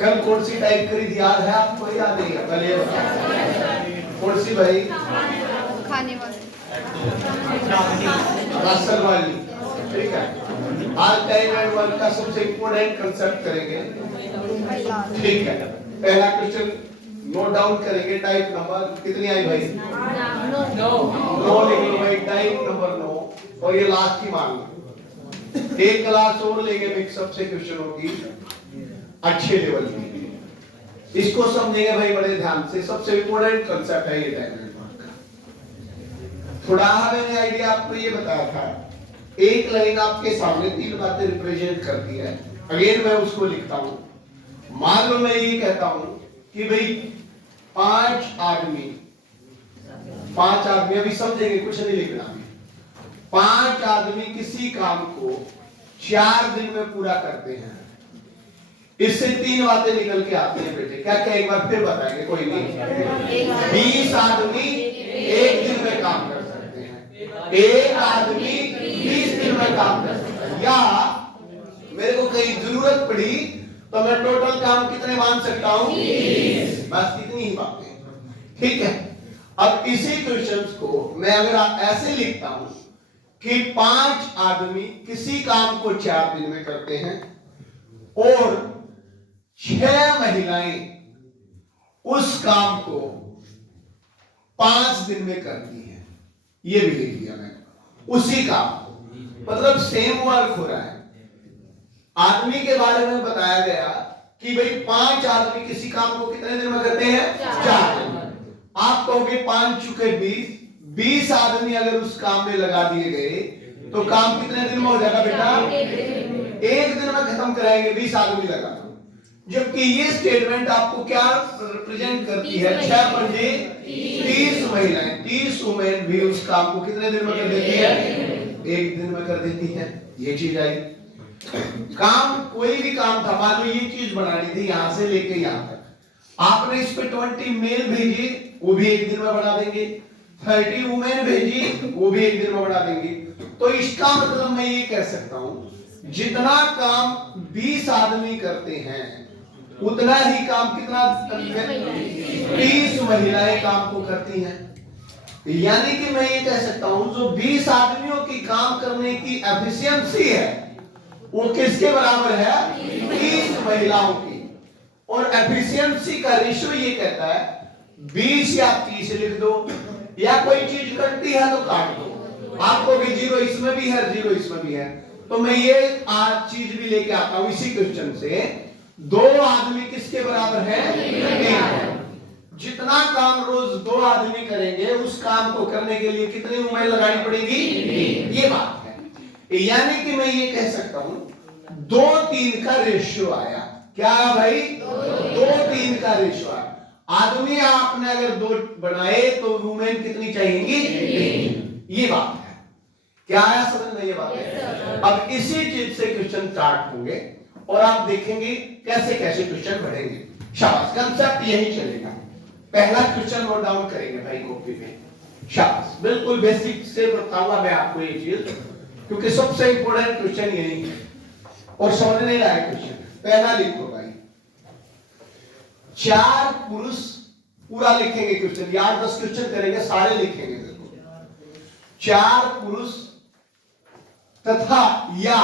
कल कौन सी टाइप करी थी, याद है आपको? याद नहीं है? कल ये कौन सी भाई? खाने वाली, राशन वाली। ठीक है, आज टाइम एंड वर्क का सबसे इम्पोर्टेंट कंसेप्ट करेंगे। ठीक है, पहला क्वेश्चन नोट डाउन करेंगे। टाइप नंबर कितनी आई भाई? नो लिख लो भाई, टाइप नंबर 9। और ये लास्ट की मान लो। एक क्लास और लेंगे मिक्सअप से क्वेश्चनों की अच्छे लेवल की। इसको समझेंगे भाई बड़े ध्यान से, सबसे इम्पोर्टेंट कंसेप्ट है ये टाइम एंड वर्क का। थोड़ा मैंने आइडिया आपको ये बताया था, एक लाइन आपके सामने 3 बातें रिप्रेजेंट करती है। अगेन मैं उसको लिखता हूं। मान लो मैं ये कहता हूं कि भाई 5 आदमी अभी समझेंगे, कुछ नहीं लिखना। 5 आदमी किसी काम को 4 दिन में पूरा करते हैं। इससे 3 बातें निकल के आती हैं बेटे। क्या क्या, एक बार फिर बताएंगे? कोई नहीं। 20 आदमी 1 दिन में काम कर सकते हैं, 1 आदमी 20 दिन में काम कर सकता है। या मेरे को कहीं जरूरत पड़ी तो मैं टोटल काम कितने मान सकता हूं? 20। बस इतनी ही बातें। ठीक है, अब इसी क्वेश्चंस को मैं अगर ऐसे लिखता हूं कि 5 आदमी किसी काम को 4 दिन में करते हैं और 6 महिलाएं उस काम को 5 दिन में करती हैं, ये भी लिख दिया मैंने। उसी काम को, मतलब सेम वर्क हो रहा है। आदमी के बारे में बताया गया कि भाई 5 आदमी किसी काम को कितने दिन में करते हैं? 4 दिन। आप कहोगे 5 चुके 20 आदमी अगर उस काम में लगा दिए गए तो काम कितने दिन में हो जाएगा बेटा? 1 दिन में खत्म कराएंगे 20 आदमी लगा। जबकि ये स्टेटमेंट आपको क्या रिप्रेजेंट करती है? 6 पंजे 30 महिलाएं, 30 वुमेन भी उस काम को कितने दिन में कर देती है? 1 दिन में कर देती है। ये चीज आई। काम कोई भी काम था, मान लो ये चीज बनानी थी यहां से लेके यहां तक, आपने इस पे 20 मेल भेजी, वो भी 1 दिन में बना देंगे। 30 वुमेन भेजी, वो भी 1 दिन में बना देंगे। तो इसका मतलब मैं ये कह सकता हूं जितना काम 20 आदमी करते हैं उतना ही काम कितना 30 महिलाएं काम को करती हैं। यानी कि मैं ये कह सकता हूं जो 20 आदमियों की काम करने की एफिशिएंसी है वो किसके बराबर है? 30 महिलाओं की। और एफिशिएंसी का रेशियो ये कहता है 20 या 30 लिख दो, या कोई चीज कटती है तो काट दो। आपको भी 0 इसमें भी है, 0 इसमें भी है। तो मैं ये आज चीज भी लेके आता हूं इसी क्वेश्चन से। 2 आदमी किसके बराबर है? 3। जितना काम रोज 2 आदमी करेंगे उस काम को करने के लिए कितनी उम्र लगानी पड़ेगी? ये बात है। यानी कि मैं ये कह सकता हूं 2-3 का रेशियो आया। क्या भाई? 2-3 का रेशियो आया। आदमी आपने अगर 2 बनाए तो वुमेन कितनी चाहिएगी? 3। ये बात है। क्या आया समझ में? ये बात है। अब इसी चीज से क्वेश्चन स्टार्ट होंगे और आप देखेंगे कैसे कैसे क्वेश्चन बढ़ेंगे। शाबाश, कंसेप्ट यही चलेगा। पहला क्वेश्चन नोट डाउन करेंगे भाई कॉपी पे। शाबाश, बिल्कुल बेसिक से बताऊंगा मैं आपको ये चीज, क्योंकि सबसे इंपॉर्टेंट क्वेश्चन यही है और समझने लायक क्वेश्चन। पहला लिखो भाई, 4 पुरुष, पूरा लिखेंगे क्वेश्चन, यार 10 क्वेश्चन करेंगे, सारे लिखेंगे। देखो 4 पुरुष तथा या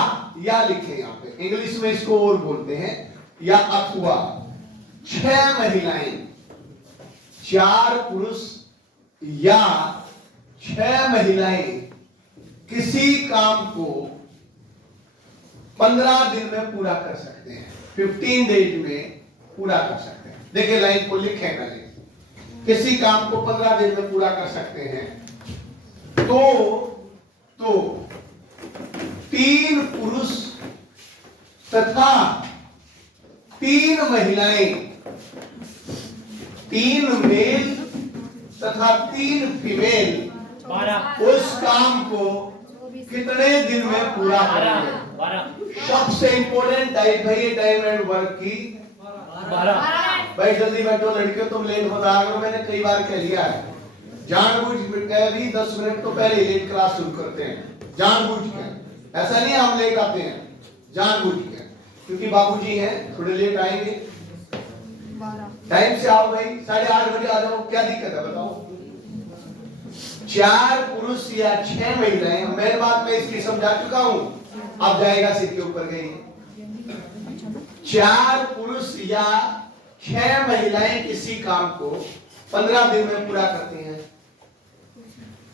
लिखे यहां पे, इंग्लिश में इसको और बोलते हैं या अथवा 6 महिलाएं। 4 पुरुष या 6 महिलाएं किसी काम को 15 दिन में पूरा कर सकते हैं, 15 डेज में पूरा कर सकते हैं। देखिए लाइन को लिखें पहले, किसी काम को 15 दिन में पूरा कर सकते हैं। तो 3 पुरुष तथा 3 महिलाएं, 3 मेल तथा 3 फीमेल उस काम को कितने दिन में पूरा करेंगे? सबसे इंपॉर्टेंट टाइप है ये टाइम एंड वर्क की 12। भाई जल्दी बैठो लड़कियों, तुम लेट बता रहे हो, मैंने कई बार कह लिया है। जानबूझ के भी 10 मिनट तो पहले लेट क्लास शुरू करते हैं, जानबूझ के। ऐसा नहीं हम लेट आते हैं, जानबूझ के, क्योंकि बाबूजी हैं थोड़े लेट आएंगे। 12 टाइम से आओ भाई, 8:30 बजे आ जाओ, क्या दिक्कत है बताओ। 4 पुरुष या 6 महिलाएं, मेरी बात मैं इसलिए समझा चुका हूं, अब जाएगा सिर के ऊपर गई। 4 पुरुष या 6 महिलाएं किसी काम को 15 दिन में पूरा करती हैं।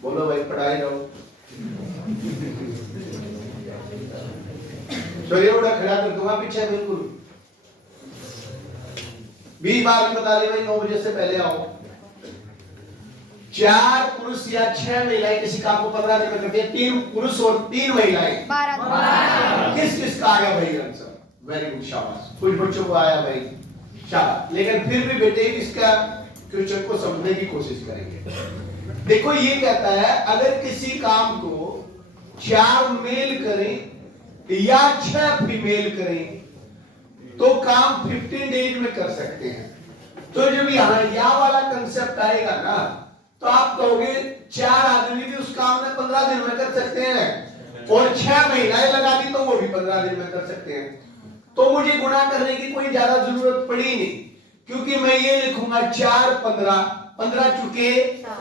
बोलो भाई, पढ़ाई रहो। उड़ा खड़ा कर दूंगा पीछे, बिल्कुल 20 बार बता रहे भाई, 9 बजे से पहले आओ। 4 पुरुष या 6 महिलाएं किसी काम को 15 दिन में करती है। 3 पुरुष और 3 महिलाएं। 12 किस किस का आया भाई आंसर? वेरी गुड, शाबाश। कुछ बच्चों को आया भाई, शाबाश। लेकिन फिर भी बेटे इसका क्वेश्चन को समझने की कोशिश करेंगे। देखो ये कहता है, अगर किसी काम को 4 मेल करें या 6 फीमेल करें तो काम 15 डेज में कर सकते हैं। तो जब यहाँ या वाला कंसेप्ट आएगा ना, तो आप कहोगे 4 आदमी भी उस काम में 15 दिन में कर सकते हैं, और 6 महिलाएं लगा दी तो वो भी 15 दिन में कर सकते हैं। तो मुझे गुणा करने की कोई ज्यादा जरूरत पड़ी नहीं, क्योंकि मैं ये लिखूंगा 4 15 चुके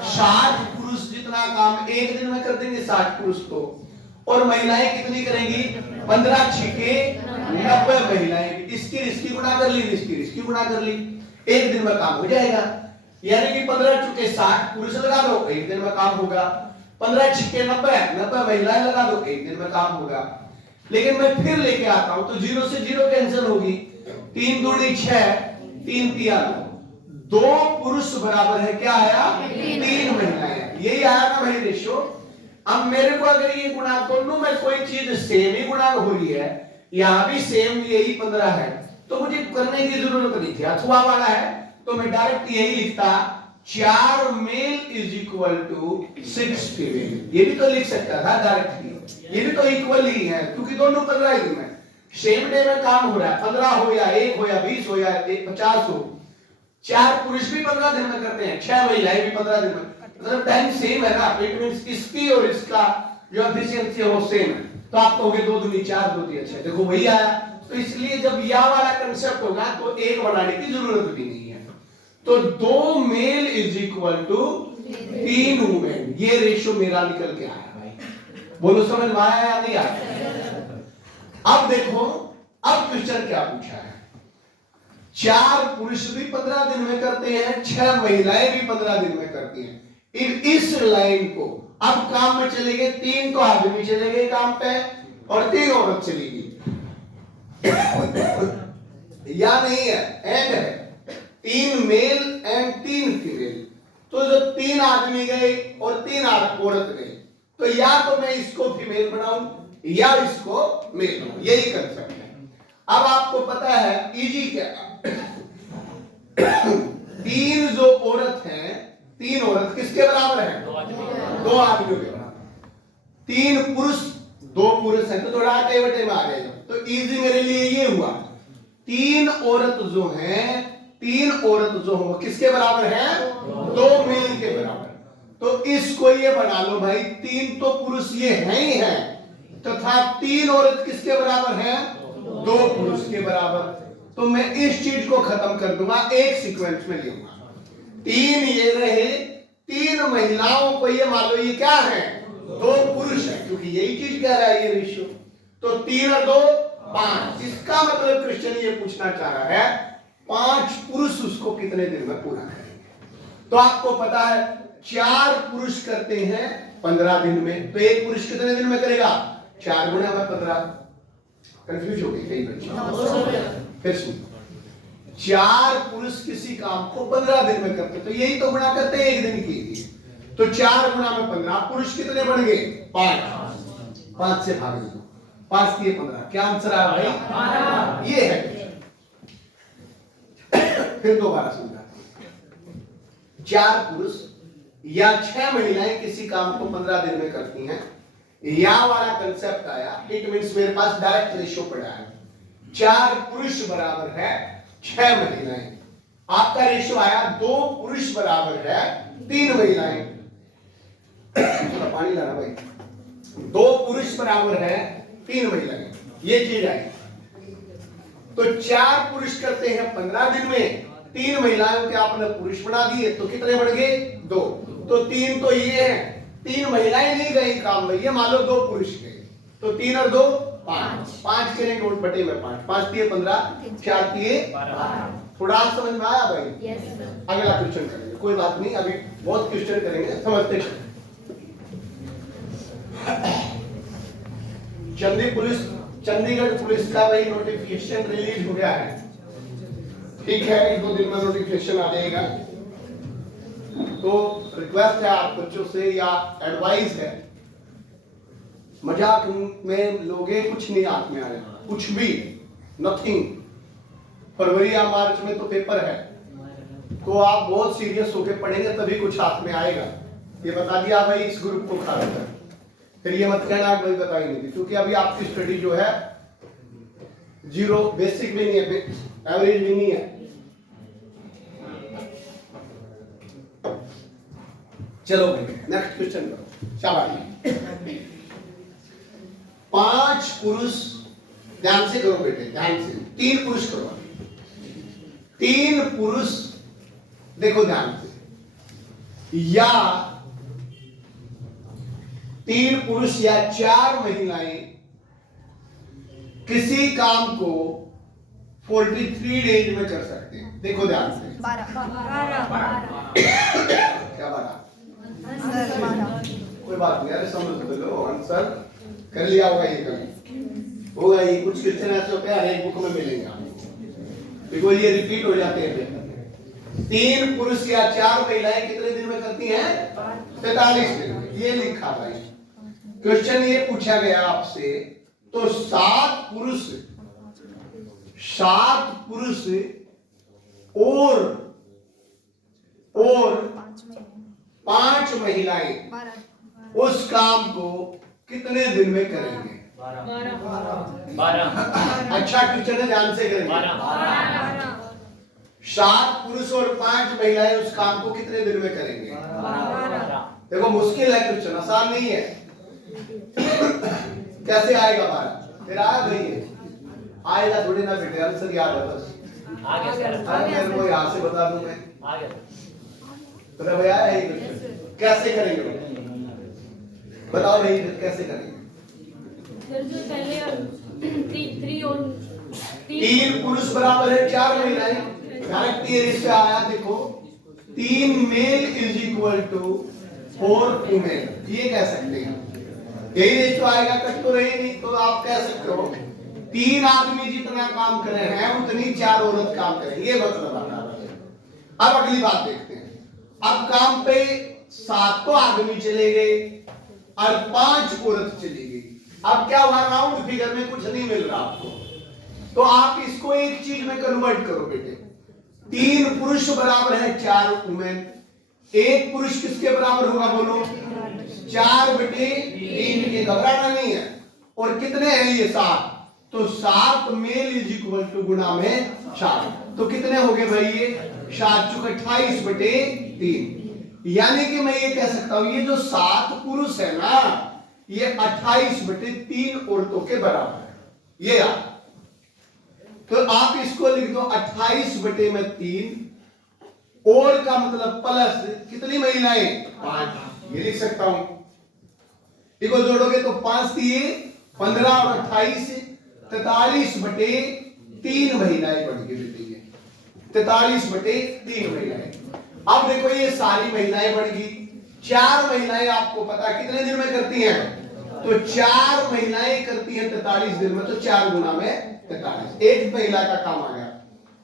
60 पुरुष जितना काम एक दिन में कर देंगे 60 पुरुष को, और महिलाएं कितनी करेंगी? 15 छिके 90 महिलाएं। इसकी गुणा कर ली, इसकी गुणा कर ली, एक दिन में काम हो जाएगा। यानी कि 15 चुके 60 पुरुष लगा दो, एक दिन में काम होगा। 15 छिके 90 महिलाएं लगा दो, एक दिन में काम होगा। लेकिन मैं फिर लेके आता हूं तो 0 से 0 कैंसिल होगी, 3 दूनी 6, 3 तिया 2 पुरुष बराबर है क्या आया? 3 महिलाएं। यही आया ना भाई रेशियो। अब मेरे को अगर ये गुणा दोनों में कोई चीज सेम ही गुणा हो रही है, यहां भी सेम यही 15 है, तो मुझे करने की जरूरत नहीं थी। अथवा वाला है तो मैं डायरेक्ट यही लिखता, 4 male is equal to 6 female. ये भी तो लिख सकता था डायरेक्टली, ये भी तो इक्वल ही है, क्योंकि दोनों 15 दिन में सेम डे में काम हो रहा है। 15 हो या 1 हो या 20 हो या 50 हो, 4 पुरुष भी 15 दिन में करते हैं, 6 महिलाएं भी 15 दिन में, मतलब टाइम सेम है ना। इट मींस इसकी और इसका जो एफिशिएंसी है वो सेम है। तो आप कहोगे 2 दूनी 4, 2 3 6, देखो वही आया। तो इसलिए जब या वाला कंसेप्ट होगा तो 1 बनाने की जरूरत भी नहीं है। तो 2 male is equal to 3 women, ये रेशियो मेरा निकल के आया भाई। बोलो समझ में आया या नहीं आया? अब देखो, अब क्वेश्चन क्या पूछा है। 4 पुरुष भी 15 दिन में करते हैं, 6 महिलाएं भी 15 दिन में करती हैं। इस लाइन को अब काम में चलेंगे, 3 तो आदमी चले गए काम पे और 3 औरत चलेगी। या नहीं है, एंड है, 3 मेल एंड 3 फीमेल। तो जो 3 आदमी गए और 3 औरत गए, तो या तो मैं इसको फीमेल बनाऊं या इसको मेल बनाऊं, यही कंसेप्ट है। अब आपको पता है इजी क्या, 3 जो औरत हैं, 3 औरत किसके बराबर है? 2 आदमियों के बराबर। 3 पुरुष 2 पुरुष है तो थोड़ा आटे वटे में आ जाएगा। तो इजी मेरे लिए ये हुआ, 3 औरत जो हैं, 3 औरत जो हो किसके बराबर है? 2 मेल के बराबर। तो इसको ये बना लो भाई, 3 तो पुरुष ये हैं ही हैं, तथा 3 औरत किसके बराबर है? 2 पुरुष के बराबर। तो मैं इस चीज को खत्म कर दूंगा, एक सीक्वेंस में लूंगा। 3 ये रहे, 3 महिलाओं को ये मान लो ये क्या है? 2 पुरुष है, क्योंकि यही चीज कह रहा है ये रेशियो। तो 3 और 2 5। इसका मतलब क्वेश्चन ये पूछना चाह रहा है 5 पुरुष उसको कितने दिन में पूरा करेंगे। तो आपको पता है 4 पुरुष करते हैं 15 दिन में, तो 1 पुरुष कितने दिन में करेगा? 4 गुना में 15। कंफ्यूज हो गई कई बच्चे। फिर सुन, 4 पुरुष किसी काम को 15 दिन में करते, तो यही तो गुणा करते हैं एक दिन के लिए। तो 4 गुना में 15, पुरुष कितने बन गए? 5। 5 से भाग दो, 5 दिए 15। क्या आंसर आया भाई? ये है। फिर दोबारा समझा, 4 पुरुष या 6 महिलाएं किसी काम को 15 दिन में करती हैं, या वाला कंसेप्ट आया। इट मींस मेरे पास डायरेक्ट रेशियो पड़ा है, 4 पुरुष बराबर है 6 महिलाएं। आपका रेशियो आया 2 पुरुष बराबर है 3 महिलाएं। थोड़ा पानी लाना भाई। 2 पुरुष बराबर है 3 महिलाएं। ये चीज है। तो 4 पुरुष करते हैं 15 दिन में, 3 महिलाओं के आपने पुरुष बना दिए, तो कितने बढ़ गए? 2। तो 3 तो ये है, 3 महिलाएं नहीं गई काम में, ये मान लो 2 पुरुष गए, तो 3 और 2 5, 5 करेंगे उठ बटे में 5, 5 तिये 15, 4 तिये 12। थोड़ा समझ में आया भाई? यस अगला क्वेश्चन करेंगे, कोई बात नहीं, अभी बहुत क्वेश्चन करेंगे, समझते चलें। चंडीगढ़ पुलिस का भाई नोटिफिकेशन रिलीज हो गया है, ठीक है, 1-2 दिन में नोटिफिकेशन आ जाएगा। तो रिक्वेस्ट है आप बच्चों से या एडवाइस है, मजाक में लोगे कुछ नहीं हाथ में आएगा, कुछ भी, नथिंग। फरवरी या मार्च में तो पेपर है, तो आप बहुत सीरियस होकर पढ़ेंगे तभी कुछ हाथ में आएगा। ये बता दिया भाई इस ग्रुप को खा रहा, फिर ये मत कहना भाई बता ही नहीं थी, क्योंकि अभी आपकी स्टडी जो है 0 बेसिक भी नहीं है, एवरेज भी नहीं है। चलो भाई नेक्स्ट क्वेश्चन करो, शाबाश। 5 पुरुष, ध्यान से करो बेटे, ध्यान से, 3 पुरुष करो, 3 पुरुष, देखो ध्यान से, या 3 पुरुष या 4 महिलाएं किसी काम को 43 डेज में कर सकते हैं। देखो ध्यान से, 12 क्या 12? सर 12 कोई बात नहीं, अरे समझ तो लो, आंसर कर लिया होगा ये, कल होगा ये। कुछ क्वेश्चन ऐसे होते हैं हर एक बुक में मिलेंगे आपको, देखो ये रिपीट हो जाते हैं। 3 पुरुष या 4 महिलाएं कितने दिन में करती हैं? 45 दिन में। ये लिखा भाई, क्वेश्चन ये पूछा गया आपसे, तो 7 पुरुष और 5 महिलाएं 12 उस काम को कितने दिन में करेंगे? 12 अच्छा क्वेश्चन है, ध्यान से करेंगे। 7 पुरुष और 5 महिलाएं उस काम को कितने दिन में करेंगे? देखो मुश्किल है क्वेश्चन, आसान नहीं है। कैसे आएगा 12? फिर आया भाई, आएगा थोड़ी ना बेटे, आंसर याद है बस। मेरे को यहाँ से बता दूं मैं, तो भैया यही क्वेश्चन कैसे करेंगे, बताओ भाई कैसे करेंगे? सर जो पहले 3 और 3 पुरुष बराबर है 4 महिलाएं, डायरेक्ट ये रेशियो आया, देखो 3 male is equal to 4 female, ये कह सकते हैं। यही रेशियो आएगा, कट तो रही नहीं, तो आप कह सकते हो 3 आदमी जितना काम कर रहे हैं उतनी 4 औरत काम करें, ये मतलब आता है। अब अगली बात देखते हैं। अब काम पे 7 तो आदमी चले गए और 5 औरत चली गई। अब क्या हुआ? राउंड फिगर में कुछ नहीं मिल रहा आपको, तो आप इसको एक चीज में कन्वर्ट करो बेटे। 3 पुरुष बराबर है 4 वुमेन, 1 पुरुष किसके बराबर होगा बोलो? 4/3 के, घबराना नहीं है। और कितने हैं ये? 7, तो 7 मेल इज इक्वल टू गुणा में 4, तो कितने हो गए भाई ये? 7 चुके 28/3। यानी कि मैं ये कह सकता हूं ये जो 7 पुरुष है ना, ये 28/3 औरतों के बराबर है, ये याद। तो आप इसको लिख दो 28/3, और का मतलब प्लस कितनी महिलाएं? 5, ये लिख सकता हूं। इसको जोड़ोगे तो 5 दिए 15 और 28 43/3 महिलाएं बन गई बेटी, 43/3 महिलाएं। अब देखो ये सारी महिलाएं बढ़ गई। 4 महिलाएं आपको पता कितने दिन में करती हैं? तो 4 महिलाएं करती हैं 43 दिन में, तो 4 गुना में 43, एक महिला का काम आ गया।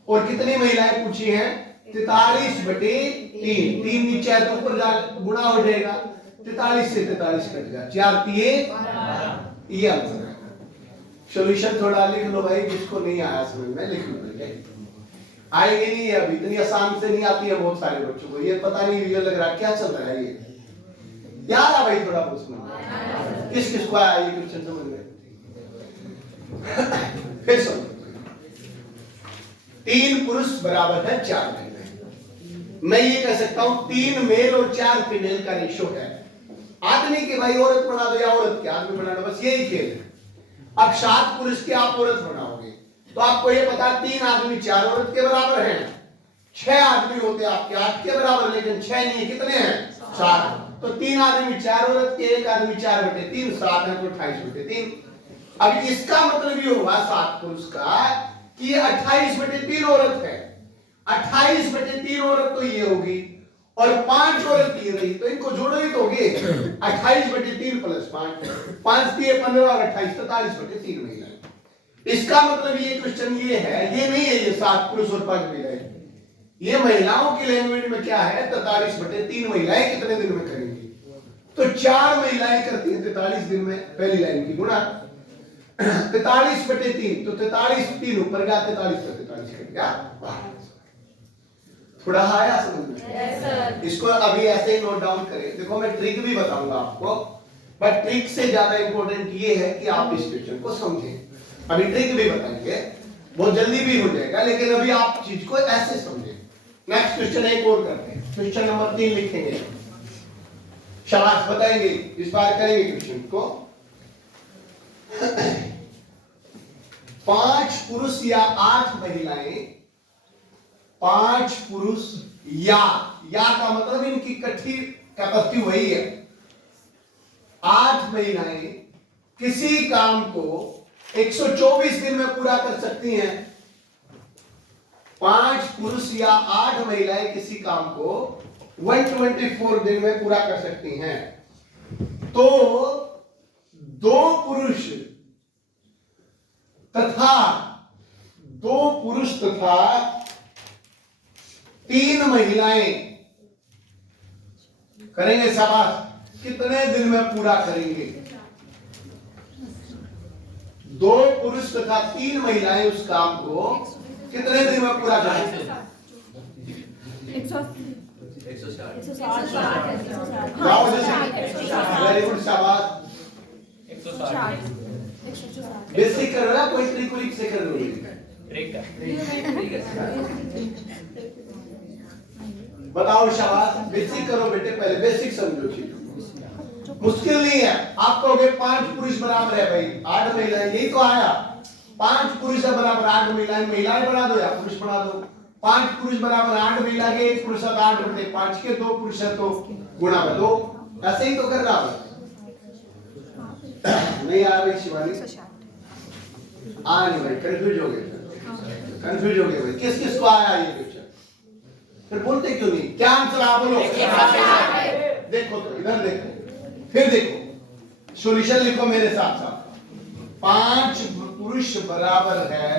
और कितनी महिलाएं पूछी हैं? 43/3, 3 नीचे है तो ऊपर जा गुना हो जाएगा, 43 से 43 कट गया, 4 तिये 12, ये आंसर है। सॉल्यूशन थोड़ा लिख लो भाई, जिसको नहीं आया समझ में लिख लो, आएगी नहीं अभी, इतनी आसान से नहीं आती है बहुत सारे बच्चों को, ये पता नहीं रियल लग रहा क्या चल रहा है। ये याद आ भाई थोड़ा बहुत समझ, किस किस को आया ये क्वेश्चन समझ में? फिर सुनो, 3 पुरुष बराबर है 4 महिलाएं। मैं ये कह सकता हूं 3 मेल और 4 फीमेल का रेशो है। आदमी के भाई औरत बना दो या औरत के आदमी बना दो, बस यही खेल है। अब 7 पुरुष के आप औरत बनाओगे तो आपको ये पता 3 आदमी 4 औरत के बराबर हैं, 6 आदमी होते आपके 8 के बराबर, लेकिन 6 नहीं है, कितने हैं 7। तो 3 आदमी 4 औरत के, 1 आदमी 4/3, 7 है तो 28/3। अब इसका मतलब ये हुआ 7 पुरुष का कि ये 28/3 औरत है। 28/3 औरत तो ये होगी और 5 औरत ये रही, तो इनको जोड़ो ही दोगे 28/3 + 5, 5 दिए 15 और 28 43/3 महिलाएं। इसका मतलब ये क्वेश्चन ये है, ये नहीं है ये 7 पुरुष और 5 महिलाएं, ये महिलाओं की लैंग्वेज में क्या है 43/3 महिलाएं कितने दिन में करेंगी, तो 4 महिलाएं करती हैं 43 दिन में, पहली लाइन की गुणा 43/3, तो 43 3 ऊपर गया 43 का 43 कट गया। थोड़ा आया समझ में? Yes sir. इसको अभी ऐसे ही नोट डाउन करें। देखो मैं ट्रिक भी बताऊंगा आपको, बट ट्रिक से ज्यादा इंपॉर्टेंट ये है कि आप इस क्वेश्चन को समझें। अभी ट्रिक भी बताएंगे, बहुत जल्दी भी हो जाएगा, लेकिन अभी आप चीज को ऐसे समझें। नेक्स्ट क्वेश्चन एक और करते हैं, क्वेश्चन नंबर 3 लिखेंगे, शाबाश बताएंगे, इस बार करेंगे क्वेश्चन को। 5 पुरुष या 8 महिलाएं, 5 पुरुष या का मतलब इनकी इकट्ठी कैपेसिटी वही है, 8 महिलाएं किसी काम को 124 दिन में पूरा कर सकती हैं। 5 पुरुष या 8 महिलाएं किसी काम को 124 दिन में पूरा कर सकती हैं। तो 2 पुरुष तथा 3 महिलाएं करेंगे, शाबाश, कितने दिन में पूरा करेंगे? 2 पुरुष तथा 3 महिलाएं उस काम को कितने दिन में पूरा करेंगे? 160 वेरी गुड, शाबाश। 160 बेसिक कर रहा, कोई ट्रिक से कर रही है, बताओ शाबाश, बेसिक करो बेटे, पहले बेसिक समझो चीज, मुश्किल नहीं है। आप कहोगे 5 पुरुष बराबर है भाई 8 महिलाएं, यही तो आया, 5 पुरुष है बराबर 8 महिलाएं, महिलाएं बना दो या पुरुष बना दो। 5 पुरुष बराबर 8 महिला के 1 पुरुष 8/5 के 2 पुरुष है तो गुणा में 2, ऐसे ही तो कर रहा हूं। नहीं आ रही शिवानी, नहीं भाई, कंफ्यूज हो गए भाई, किस किस को आया ये क्वेश्चन, फिर बोलते क्यों नहीं? क्या आंसर आप बोलो? देखो तो इधर देखो, फिर देखो, सॉल्यूशन लिखो मेरे साथ साथ। 5 पुरुष बराबर है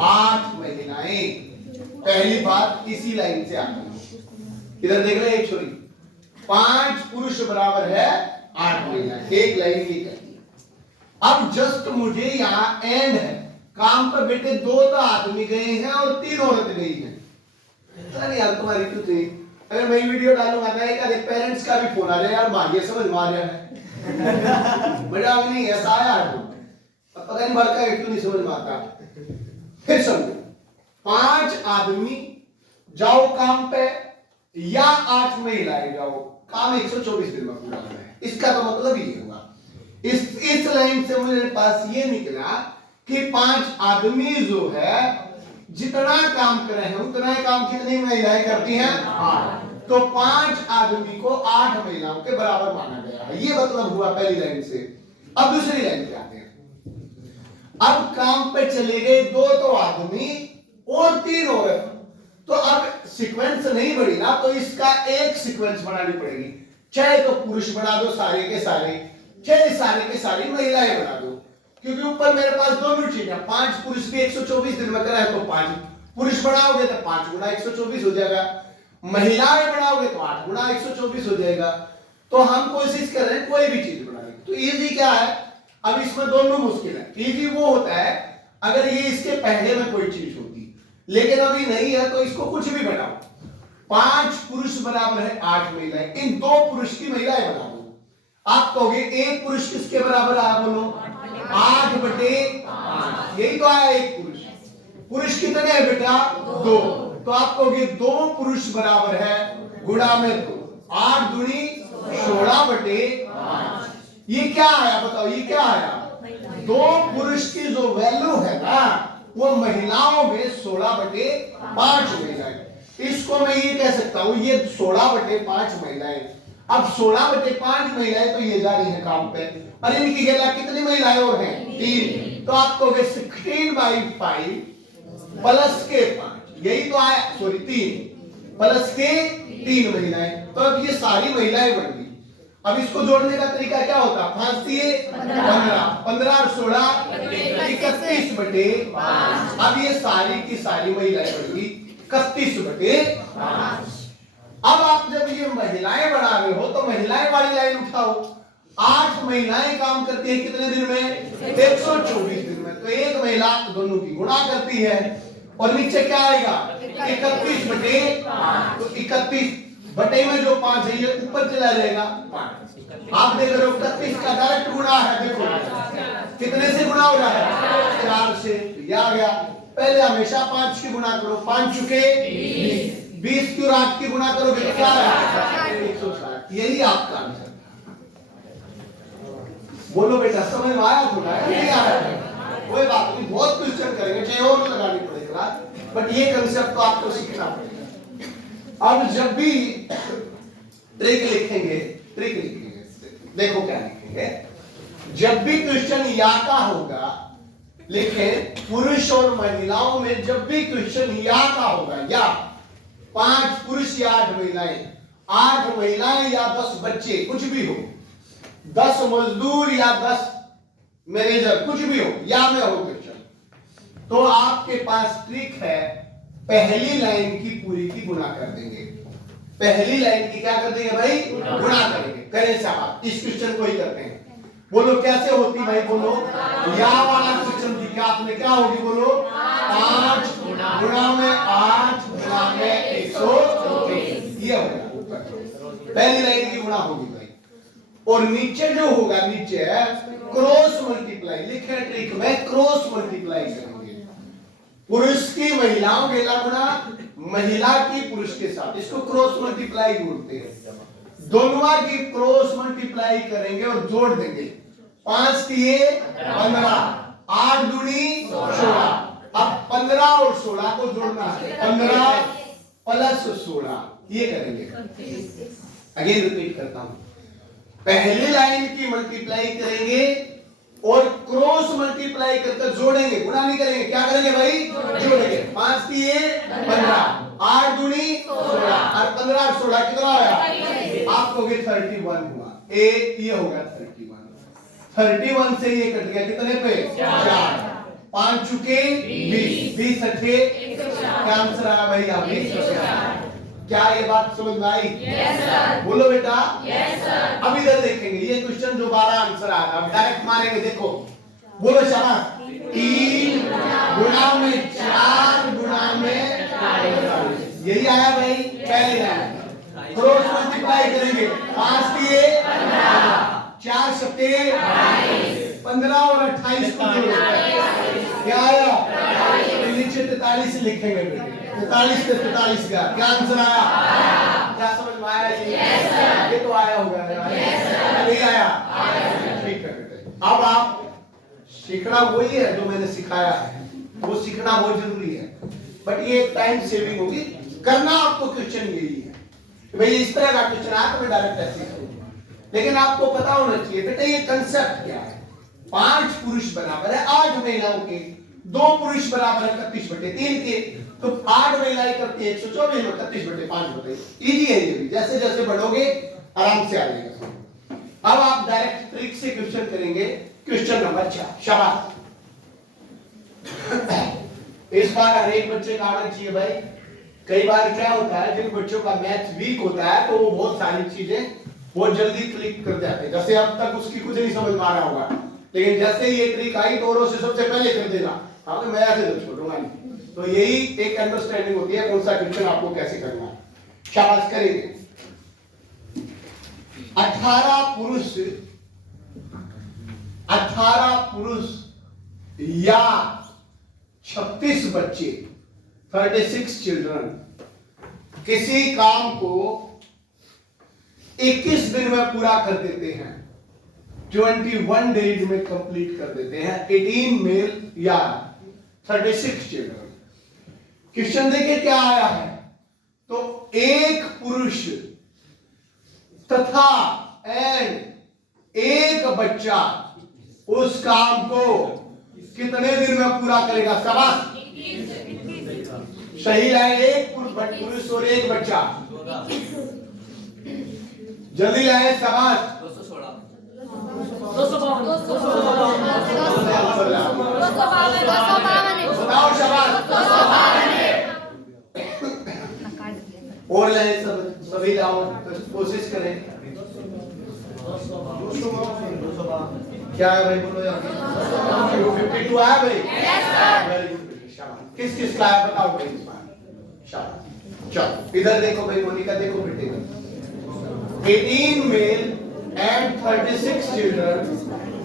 8 महिलाएं, पहली बात इसी लाइन से आती है, इधर देख रहे हैं, छोरी 5 पुरुष बराबर है 8 महिलाएं, एक लाइन की कहती है। अब जस्ट मुझे यहाँ एंड है, काम पर बेटे 2 तो आदमी गए हैं और 3 औरत गई हैं। अरे यार तुम्हारी क्यों थी, अगर मैं वीडियो डालूंगा ना एक पेरेंट्स का भी फोन आ जाए, यार भाग्य समझ में आ रहा है मजाक नहीं, ऐसा आया पता नहीं बड़का क्यों नहीं समझ में आता। फिर समझो, 5 आदमी जाओ काम पे या 8 महिलाएं जाओ, काम 124 दिन में पूरा होना है, इसका तो मतलब ये हुआ। इस लाइन से मेरे पास ये निकला कि 5 आदमी जो है जितना काम कर रहे हैं उतना ही काम कितनी महिलाएं करती हैं? 8। तो 5 आदमी को 8 महिलाओं के बराबर माना गया है, ये मतलब हुआ पहली लाइन से। अब दूसरी लाइन पे आते हैं। अब काम पे चले गए 2 तो आदमी और 3 औरत, तो अब सीक्वेंस नहीं बढ़ी ना, तो इसका एक सीक्वेंस बनानी पड़ेगी। चाहे तो पुरुष बना दो सारे के सारे, चाहे सारे के सारी महिलाएं बना दो, क्योंकि ऊपर मेरे पास दोनों चीजें, 5 पुरुष भी 124 दिन में करा है तो 5 पुरुष बढ़ाओगे तो 5 गुना 124 हो जाएगा, महिलाएं बढ़ाओगे तो 8 गुना 124 हो जाएगा। तो हम कोशिश कर रहे हैं कोई भी चीज बनाने की। तो इजी क्या है, अब इसमें दोनों मुश्किल है। इजी वो होता है अगर ये इसके पहले में कोई चीज होती, लेकिन अभी नहीं है, तो इसको कुछ भी बनाओ। 5 पुरुष बराबर है 8 महिलाएं, इन 2 पुरुष की महिलाएं बना दो। आप कहोगे 1 पुरुष किसके बराबर आया, बोलो 8/5, यही तो आया 1 पुरुष। पुरुष कितने हैं बेटा? 2। तो आप कहोगे 2 पुरुष बराबर है गुणा में 2, 8 दूनी 16/5। ये क्या आया बताओ, ये क्या आया? दो पुरुष की जो वैल्यू है ना वो महिलाओं में 16/5 महिलाएं। इसको मैं ये कह सकता हूं ये 16/5 महिलाएं। अब 16/5 महिलाएं तो ये जा रही है काम पे और इनकी गला कितनी महिलाएं और हैं 3। तो आपको 16/5 प्लस के 5 यही तो आया, सॉरी 3 प्लस के 3 महिलाएं। तो अब ये सारी महिलाएं बन गई। अब इसको जोड़ने का तरीका क्या होता? 5 दिए 15, 15 और 16 31/5। अब ये सारी की सारी महिलाएं बन गई 31/5। अब आप जब ये महिलाएं बना रहे हो तो महिलाएं वाली लाइन उठाओ। 8 महिलाएं काम करती है कितने दिन में? 124 दिन में। तो एक महिला दोनों की गुणा करती है और नीचे क्या आएगा? 31/5। तो 31 में जो 5 है ये ऊपर चला जाएगा 5। आप देख रहे हो 31 का डायरेक्ट गुणा है। देखो कितने से गुणा हो रहा है? 4 से। ये आ गया। पहले हमेशा 5 की गुणा करो, 5 चुके 20 की और 8 की गुणा करोगे तो क्या है? 160। यही आपका आंसर। बोलो बेटा समझ में आया? थोड़ा नहीं आया? कोई बात नहीं, बहुत क्वेश्चन करेंगे, चाहे और लगानी पड़े क्लास, बट ये कंसेप्ट तो आपको सीखना पड़ेगा। अब जब भी ट्रिक लिखेंगे, देखो क्या लिखेंगे। जब भी क्वेश्चन या का होगा लिखें पुरुष और महिलाओं में। जब भी क्वेश्चन या का होगा, या 5 पुरुष या 8 महिलाएं, 8 महिलाएं या 10 बच्चे, कुछ भी हो, 10 मजदूर या 10 मैनेजर, कुछ भी हो, या में हो क्वेश्चन, तो आपके पास ट्रिक है। पहली लाइन की पूरी की गुणा कर देंगे। पहली लाइन की क्या कर देंगे भाई? गुणा करेंगे। करें साहब, इस क्वेश्चन को ही करते हैं। बोलो कैसे होती भाई? बोलो या वाला क्वेश्चन की क्या आपने क्या होगी? बोलो 5 गुणा में 8 गुणा में 124। ये होगा पहली लाइन की गुणा होगी भाई। और नीचे जो होगा, नीचे है क्रॉस मल्टीप्लाई। लिखे ट्रिक में क्रॉस मल्टीप्लाई करेंगे। पुरुष की महिलाओं के गुणा महिला की पुरुष के साथ, इसको क्रॉस मल्टीप्लाई बोलते हैं। दोनों की क्रॉस मल्टीप्लाई करेंगे और जोड़ देंगे। 5 दिए 15, 8 दूनी 16। अब 15 और 16 को जोड़ना है, 15 प्लस 16 ये करेंगे। अगेन रिपीट करता हूं, पहली लाइन की मल्टीप्लाई करेंगे और क्रॉस मल्टीप्लाई करके जोड़ेंगे, गुणा नहीं करेंगे। क्या करेंगे भाई? जोड़ेंगे। 5 दिए 15, 8 दूनी 16 और 15 और 16 कितना आया? आपको 31 हुआ। ये होगा 31 से ये कट गया कितने पे? 4। 5 चुके 20, 20 अठे क्या आंसर आया भाई? आप 20। क्या ये बात समझ में आई? Yes sir. बोलो बेटा यस सर। अब इधर देखेंगे ये क्वेश्चन जो 12 आंसर आया था, अब डायरेक्ट मारेंगे। देखो बोलो शाबाश। 3 गुणा में 4 गुणा में 40। यही आया भाई पहले लाइन। क्रॉस मल्टीप्लाई करेंगे। 5 दिए 4 सत्ते 15 और 28 को जोड़ो क्या आया? नीचे 43 लिखेंगे बेटे। 43 से 43 का क्या आंसर आया? क्या समझ में आया? ये तो आया होगा। नहीं आया? ठीक है बेटे। अब आप सीखना वही है जो मैंने सिखाया है, वो सीखना बहुत जरूरी है। बट ये टाइम सेविंग होगी। करना आपको क्वेश्चन यही है कि भाई इस तरह का क्वेश्चन आया तो मैं डायरेक्ट ऐसे करूंगा, लेकिन आपको पता होना चाहिए बेटे ये कंसेप्ट क्या है। 5 पुरुष बराबर है 8 महिलाओं के, 2 पुरुष बराबर है 31/3 के, तो 8 महिलाएं करती है 124 में 31/5 बताइए। इजी है ये भी, जैसे जैसे बढ़ोगे आराम से आ जाएगा। अब आप डायरेक्ट ट्रिक से क्वेश्चन करेंगे। क्वेश्चन नंबर 4 शाबाश। इस बार हर एक बच्चे का आना चाहिए भाई। कई बार क्या होता है जिन बच्चों का मैथ वीक होता है तो वो बहुत सारी चीजें बहुत जल्दी क्लिक कर जाते हैं। जैसे अब तक उसकी कुछ नहीं समझ में आ रहा होगा, लेकिन जैसे ये ट्रिक आई तो और से सबसे पहले कर देगा। हाँ मैं ऐसे तो छोड़ूंगा नहीं। तो यही एक अंडरस्टैंडिंग होती है कौन सा क्वेश्चन आपको कैसे करना है। शाबाश करेंगे। 18 पुरुष या 36 बच्चे 36 चिल्ड्रन किसी काम को 21 दिन में पूरा कर देते हैं 21 डेज में कंप्लीट कर देते हैं। 18 मेल या 36 चिल्ड्रन। क्वेश्चन देखिए क्या आया है, तो एक पुरुष तथा एंड एक बच्चा उस काम को कितने दिन में पूरा करेगा? शाबाश, सही लाइन। एक पुरुष और एक बच्चा, जल्दी लाए, शाबाश। 252 बताओ, शाबाश। और लाए सभी लाओ, कोशिश करें। क्या है भाई, बोलो यार। 52 आया भाई? वेरी गुड, शाबाश। किस किस का है बताओ भाई इस बार, शाबाश। चलो इधर देखो भाई, मोनिका देखो बेटे, 18 मेल एंड 36 चिल्ड्रन।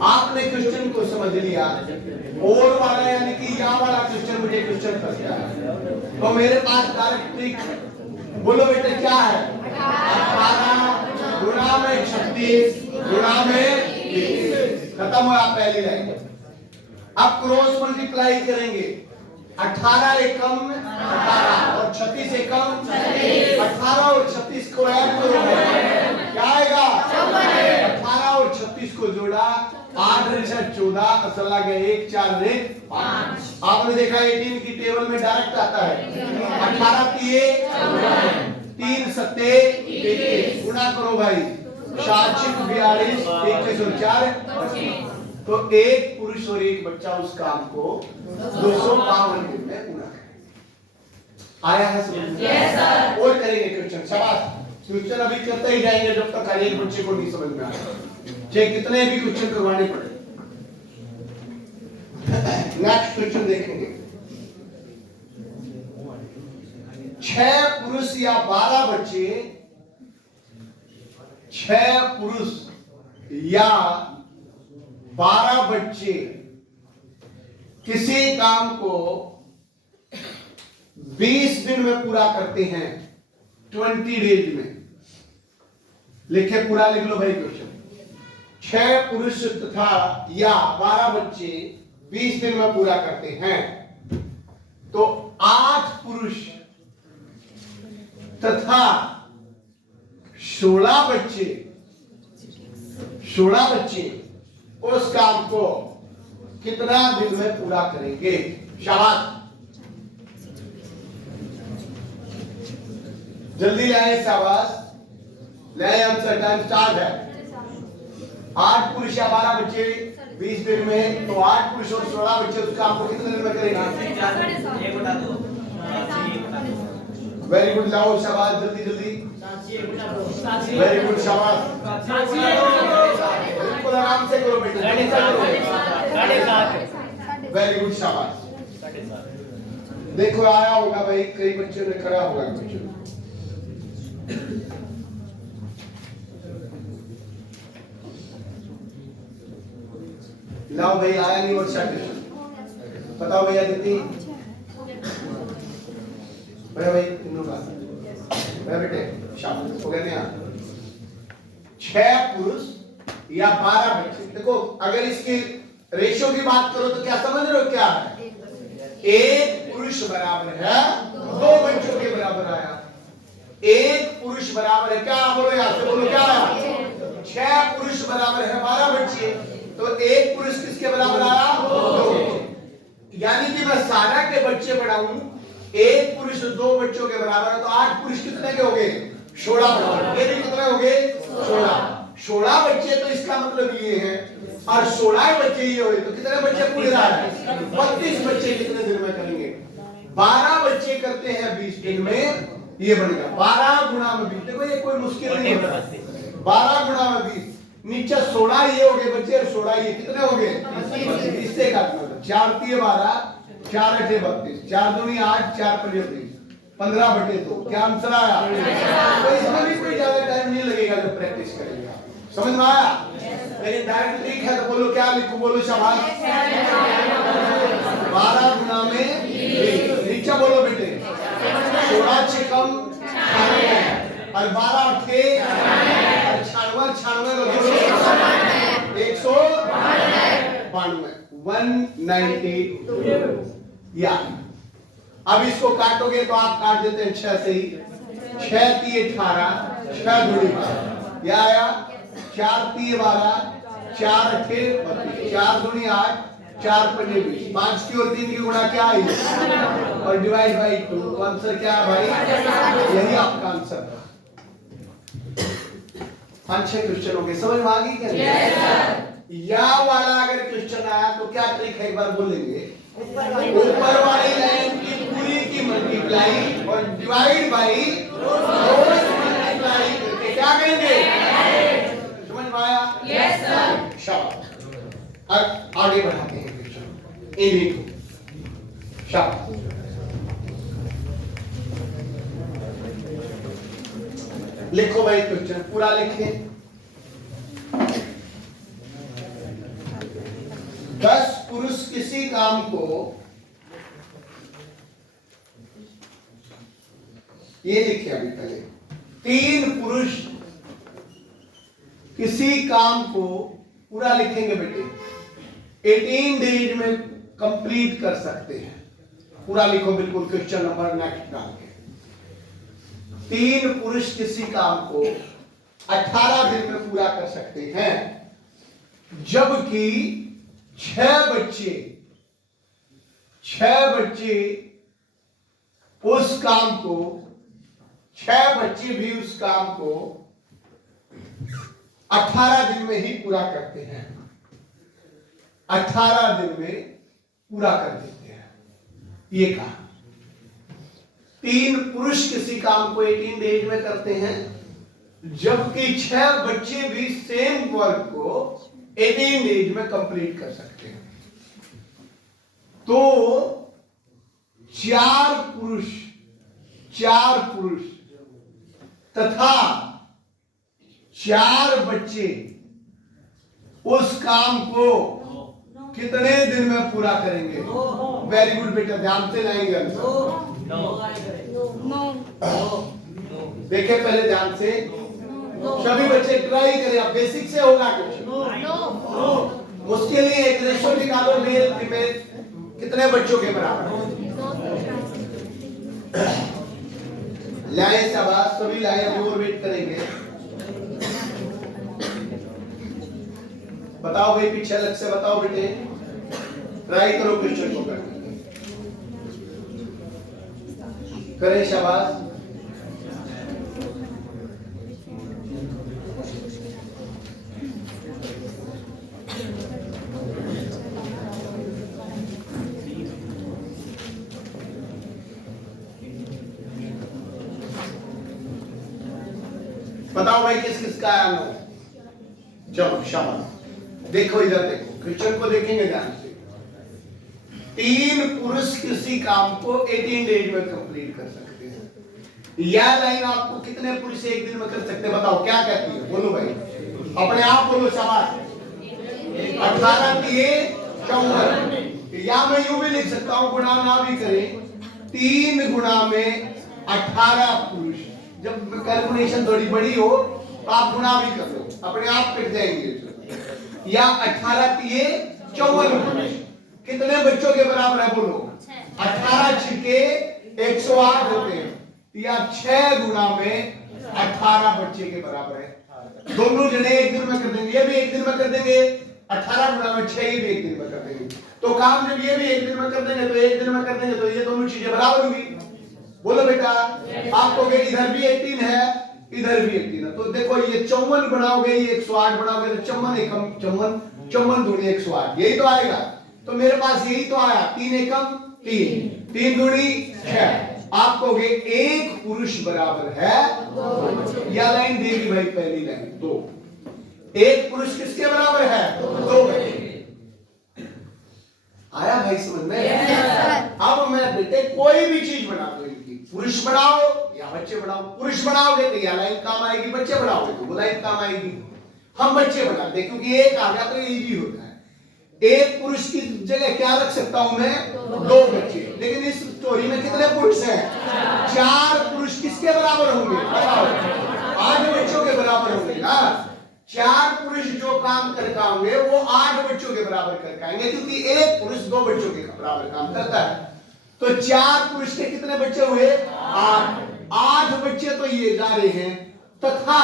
आपने क्वेश्चन को समझ लिया, और वाला यानी कि या वाला क्वेश्चन मुझे क्वेश्चन फंस गया है, तो मेरे पास डायरेक्ट ट्रिक, बोलो बेटे क्या है? 18 गुणा में 36 गुणा में 20। खत्म हुआ पहली लाइन। अब क्रॉस मल्टीप्लाई करेंगे, 18 एकम 18 और 36 एकम 18 और 36 को ऐड करो, क्या आएगा? 18 और 36 को जोड़ा, 8 × 14, असल आ गया 1 4 × 5। आपने देखा 18 की टेबल में डायरेक्ट आता है। 18 3 3 7 21, गुणा करो भाई, 7 6 42, 21 और 4। तो एक पुरुष और एक बच्चा उस काम को 252 दिन में पूरा करेगा। आया है समझ? Yes sir. और करेंगे क्वेश्चन, शाबाश। क्वेश्चन अभी करते ही जाएंगे जब तक हर एक बच्चे को नहीं समझ में आए, चाहे कितने भी क्वेश्चन करवाने पड़े। नेक्स्ट क्वेश्चन देखेंगे। 6 पुरुष या 12 बच्चे, 6 पुरुष या 12 बच्चे किसी काम को 20 दिन में पूरा करते हैं, 20 डेज में। लिखे, पूरा लिख लो भाई क्वेश्चन। 6 पुरुष तथा या 12 बच्चे 20 दिन में पूरा करते हैं, तो 8 पुरुष तथा 16 बच्चे उस काम को कितना दिन में पूरा करेंगे? शाबाश, जल्दी लाए, शाबाश लाए। आंसर टाइम स्टार्ट है। 8 पुरुष या 12 बच्चे 20 दिन में, तो 8 पुरुष और 16 बच्चे उस काम को कितने दिन में करेंगे? वेरी गुड, लाओ शाबाश, जल्दी जल्दी। वेरी गुड, शाबाश। बिल्कुल आराम से करो बेटे, वेरी गुड, शाबाश। देखो आया होगा भाई, कई बच्चों ने करा होगा क्वेश्चन। लाओ भाई, आया नहीं और क्वेश्चन बताओ भैया दीदी, भाई तीनों का बेटे, शाबाश, हो गया ना? 6 पुरुष या 12 बच्चे। देखो अगर इसकी रेशियो की बात करो तो क्या समझ रहे हो, क्या है? 1 पुरुष बराबर है 2 बच्चों के बराबर आया। 1 पुरुष बराबर है, क्या बोलो यार से बोलो, क्या आया? 6 पुरुष बराबर है 12 बच्चे, तो 1 पुरुष किसके बराबर आया? 2। यानी कि मैं सारा के बच्चे बढ़ाऊं, 1 पुरुष 2 बच्चों के बराबर है, तो 8 पुरुष कितने के हो गए? 16। ये भी कितने हो गए? 16 बच्चे, तो इसका मतलब ये है, और 16 बच्चे ये हुए, तो कितने बच्चे पूरे रहा? 32 बच्चे कितने दिन में करेंगे? 12 बच्चे करते हैं 20 दिन में, ये बनेगा 12 गुणा में 20। देखो ये कोई मुश्किल नहीं होता, 12 गुणा में 20, नीचे 16 ये हो गए बच्चे, और 16 ये कितने हो गए? इससे काटना, 4 3 12, 4 8 32, 4 दूनी 8, 4 5 20, 15/2। क्या आंसर आया? तो इसमें भी कोई ज्यादा टाइम नहीं लगेगा जब प्रैक्टिस करेंगे। समझ में आया? लेकिन डायरेक्ट लिख है तो बोलो, क्या लिखूं? बोलो शाबाश। 12 गुणा में 20, नीचे बोलो बेटे, 16 6 कम 98, और 12 8 और 96 96 192 192 या अब इसको काटोगे तो आप काट देते हैं 6 से ही 6 3 18 6 दूनी 12 या आया 4 3 12 4 8 32 4 दूनी 8 4 पंजे 20 5 की और 3 की गुणा क्या आई और डिवाइड बाई 2 तो आंसर क्या है भाई यही आपका आंसर था। 5-6 क्वेश्चन हो गए समझ में आ गई क्या या वाला अगर क्वेश्चन आया तो क्या ट्रिक है एक बार बोलेंगे ऊपर वाली लाइन की पूरी की मल्टीप्लाई और डिवाइड बाई मल्टीप्लाई करके क्या करेंगे समझ में आया यस सर। शाबाश अब आगे बढ़ाते हैं क्वेश्चन इन्हीं को शाबाश लिखो भाई क्वेश्चन पूरा लिखें 10 पुरुष किसी काम को ये लिखे अभी पहले 3 पुरुष किसी काम को पूरा लिखेंगे बेटे 18 डेज में कंप्लीट कर सकते हैं पूरा लिखो बिल्कुल क्वेश्चन नंबर नेक्स्ट डाल के 3 पुरुष किसी काम को 18 दिन में पूरा कर सकते हैं जबकि 6 बच्चे उस काम को 6 बच्चे भी उस काम को 18 दिन में ही पूरा करते हैं 18 दिन में पूरा कर देते हैं ये कहा 3 पुरुष किसी काम को 18 डेज में करते हैं जबकि 6 बच्चे भी सेम वर्क को 18 डेज में कंप्लीट कर सकते हैं तो 4 पुरुष तथा 4 बच्चे उस काम को कितने दिन में पूरा करेंगे वेरी गुड बेटा ध्यान से लाएंगे आंसर देखे पहले ध्यान से सभी बच्चे ट्राई करें आप बेसिक से होगा कुछ उसके लिए एक रेशो निकालो मेल फीमेल कितने बच्चों के बराबर लाए शाबाश सभी लाए अभी और वेट करेंगे बताओ भाई पीछे अलग से बताओ बेटे ट्राई करो क्वेश्चन को करने करें शाबाश बताओ भाई किस किस का आया नो चलो शाबाश देखो इधर देखो क्वेश्चन को देखेंगे ध्यान से 3 पुरुष किसी काम को 18 डेज में कंप्लीट कर सकते हैं यह लाइन आपको कितने पुरुष एक दिन में कर सकते हैं बताओ क्या कहती है बोलो भाई अपने आप बोलो शाबाश 18 दिए 54 या मैं यूं भी लिख सकता हूं गुणा ना भी करें 3 गुणा में 18 पुरुष जब कैलकुलेशन थोड़ी बड़ी हो तो आप गुणा भी कर लो अपने आप कट जाएंगे या 18 दिए 54 कितने बच्चों के बराबर है बोलो 18 छिके 108 होते हैं या 6 गुणा में 18 बच्चे के बराबर है दोनों जने एक दिन में कर देंगे ये भी एक दिन में कर देंगे 18 गुणा में 6 ये भी एक दिन में कर देंगे तो काम जब ये भी एक दिन में कर देंगे तो एक दिन में कर देंगे तो ये दोनों चीजें बराबर होंगी बोलो बेटा आपको इधर भी 18 है इधर भी 18 है तो देखो ये 54 बनाओगे ये 108 बनाओगे तो 54 दूनी 108 यही तो आएगा तो मेरे पास यही तो आया 3 एकम 3 दूनी 6 आप कहोगे एक पुरुष बराबर है या लाइन देगी भाई पहली लाइन 2 एक पुरुष किसके बराबर है 2 आया भाई समझ में अब मैं बेटे कोई भी चीज बना दो पुरुष बनाओ या बच्चे बनाओ पुरुष बनाओगे तो या लाइन काम आएगी बच्चे बनाओगे तो वो लाइन काम आएगी हम बच्चे बनाते हैं क्योंकि एक आ गया तो इजी होता है एक पुरुष की जगह क्या रख सकता हूं मैं 2 बच्चे लेकिन इस स्टोरी में कितने पुरुष हैं 4 पुरुष किसके बराबर होंगे बताओ 8 बच्चों के बराबर होंगे ना 4 पुरुष जो काम कर पाएंगे वो 8 बच्चों के बराबर कर पाएंगे, क्योंकि एक पुरुष 2 बच्चों के बराबर काम करता है। तो 4 पुरुष के कितने बच्चे हुए? 8 बच्चे तो ये जा रहे हैं, तथा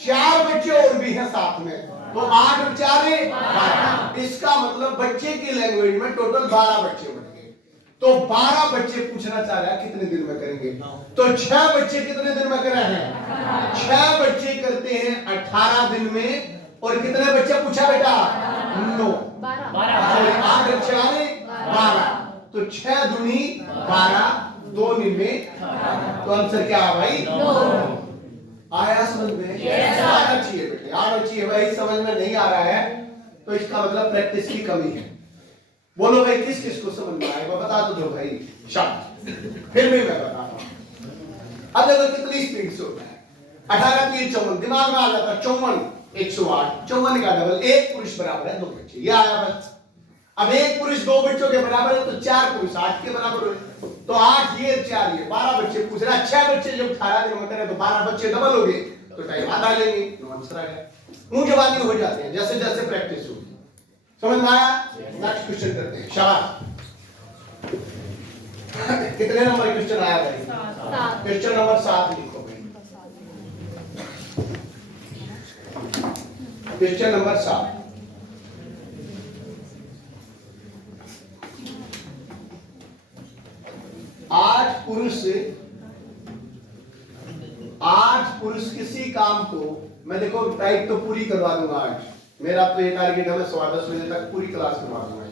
4 बच्चे और भी हैं साथ में, तो 8 और 4 12। इसका मतलब बच्चे की लैंग्वेज में टोटल 12 बच्चे बन गए। तो 12 बच्चे पूछना चाह रहा है कितने दिन में करेंगे? तो 6 बच्चे कितने दिन में कर रहे हैं? 6 बच्चे करते हैं 18 दिन में। और कितने बच्चे पूछा बेटा? 9। 8 और 4 12। तो 6 दूनी 12, 2 में, तो आंसर क्या है भाई? 2। आया समझ में? आना चाहिए बेटे, आना चाहिए भाई। समझ में नहीं आ रहा है तो इसका मतलब प्रैक्टिस की कमी है। बोलो भाई किस किस को समझ में आएगा? बता तो दो भाई। शाबाश। फिर भी मैं बता रहा हूं। अब देखो कितनी स्पीड से होता है। 18 3 54 दिमाग में आ जाता है। 54 108, 54 का डबल। एक पुरुष बराबर है 2 बच्चे, ये आया बस। अब एक पुरुष 2 बच्चों के बराबर है तो 4 पुरुष 8 के बराबर हुए। तो 8 ये 4 ये 12 बच्चे पूछ रहा है। 6 बच्चे जब 18 दिन में करें तो 12 बच्चे डबल हो गए, तो टाइम आधा लेंगे। नो आंसर आ गया। मुंह जबानी हो जाते हैं जैसे जैसे प्रैक्टिस होगी। समझ में आया? नेक्स्ट क्वेश्चन करते हैं। शाबाश। कितने नंबर क्वेश्चन आया भाई? 7। क्वेश्चन नंबर 7 लिखो भाई। Question number 7। आज पुरुष किसी काम को, मैं देखो टाइप तो पूरी करवा दूंगा आज। मेरा तो ये टारगेट है, मैं 10:15 बजे तक पूरी क्लास करवा दूंगा।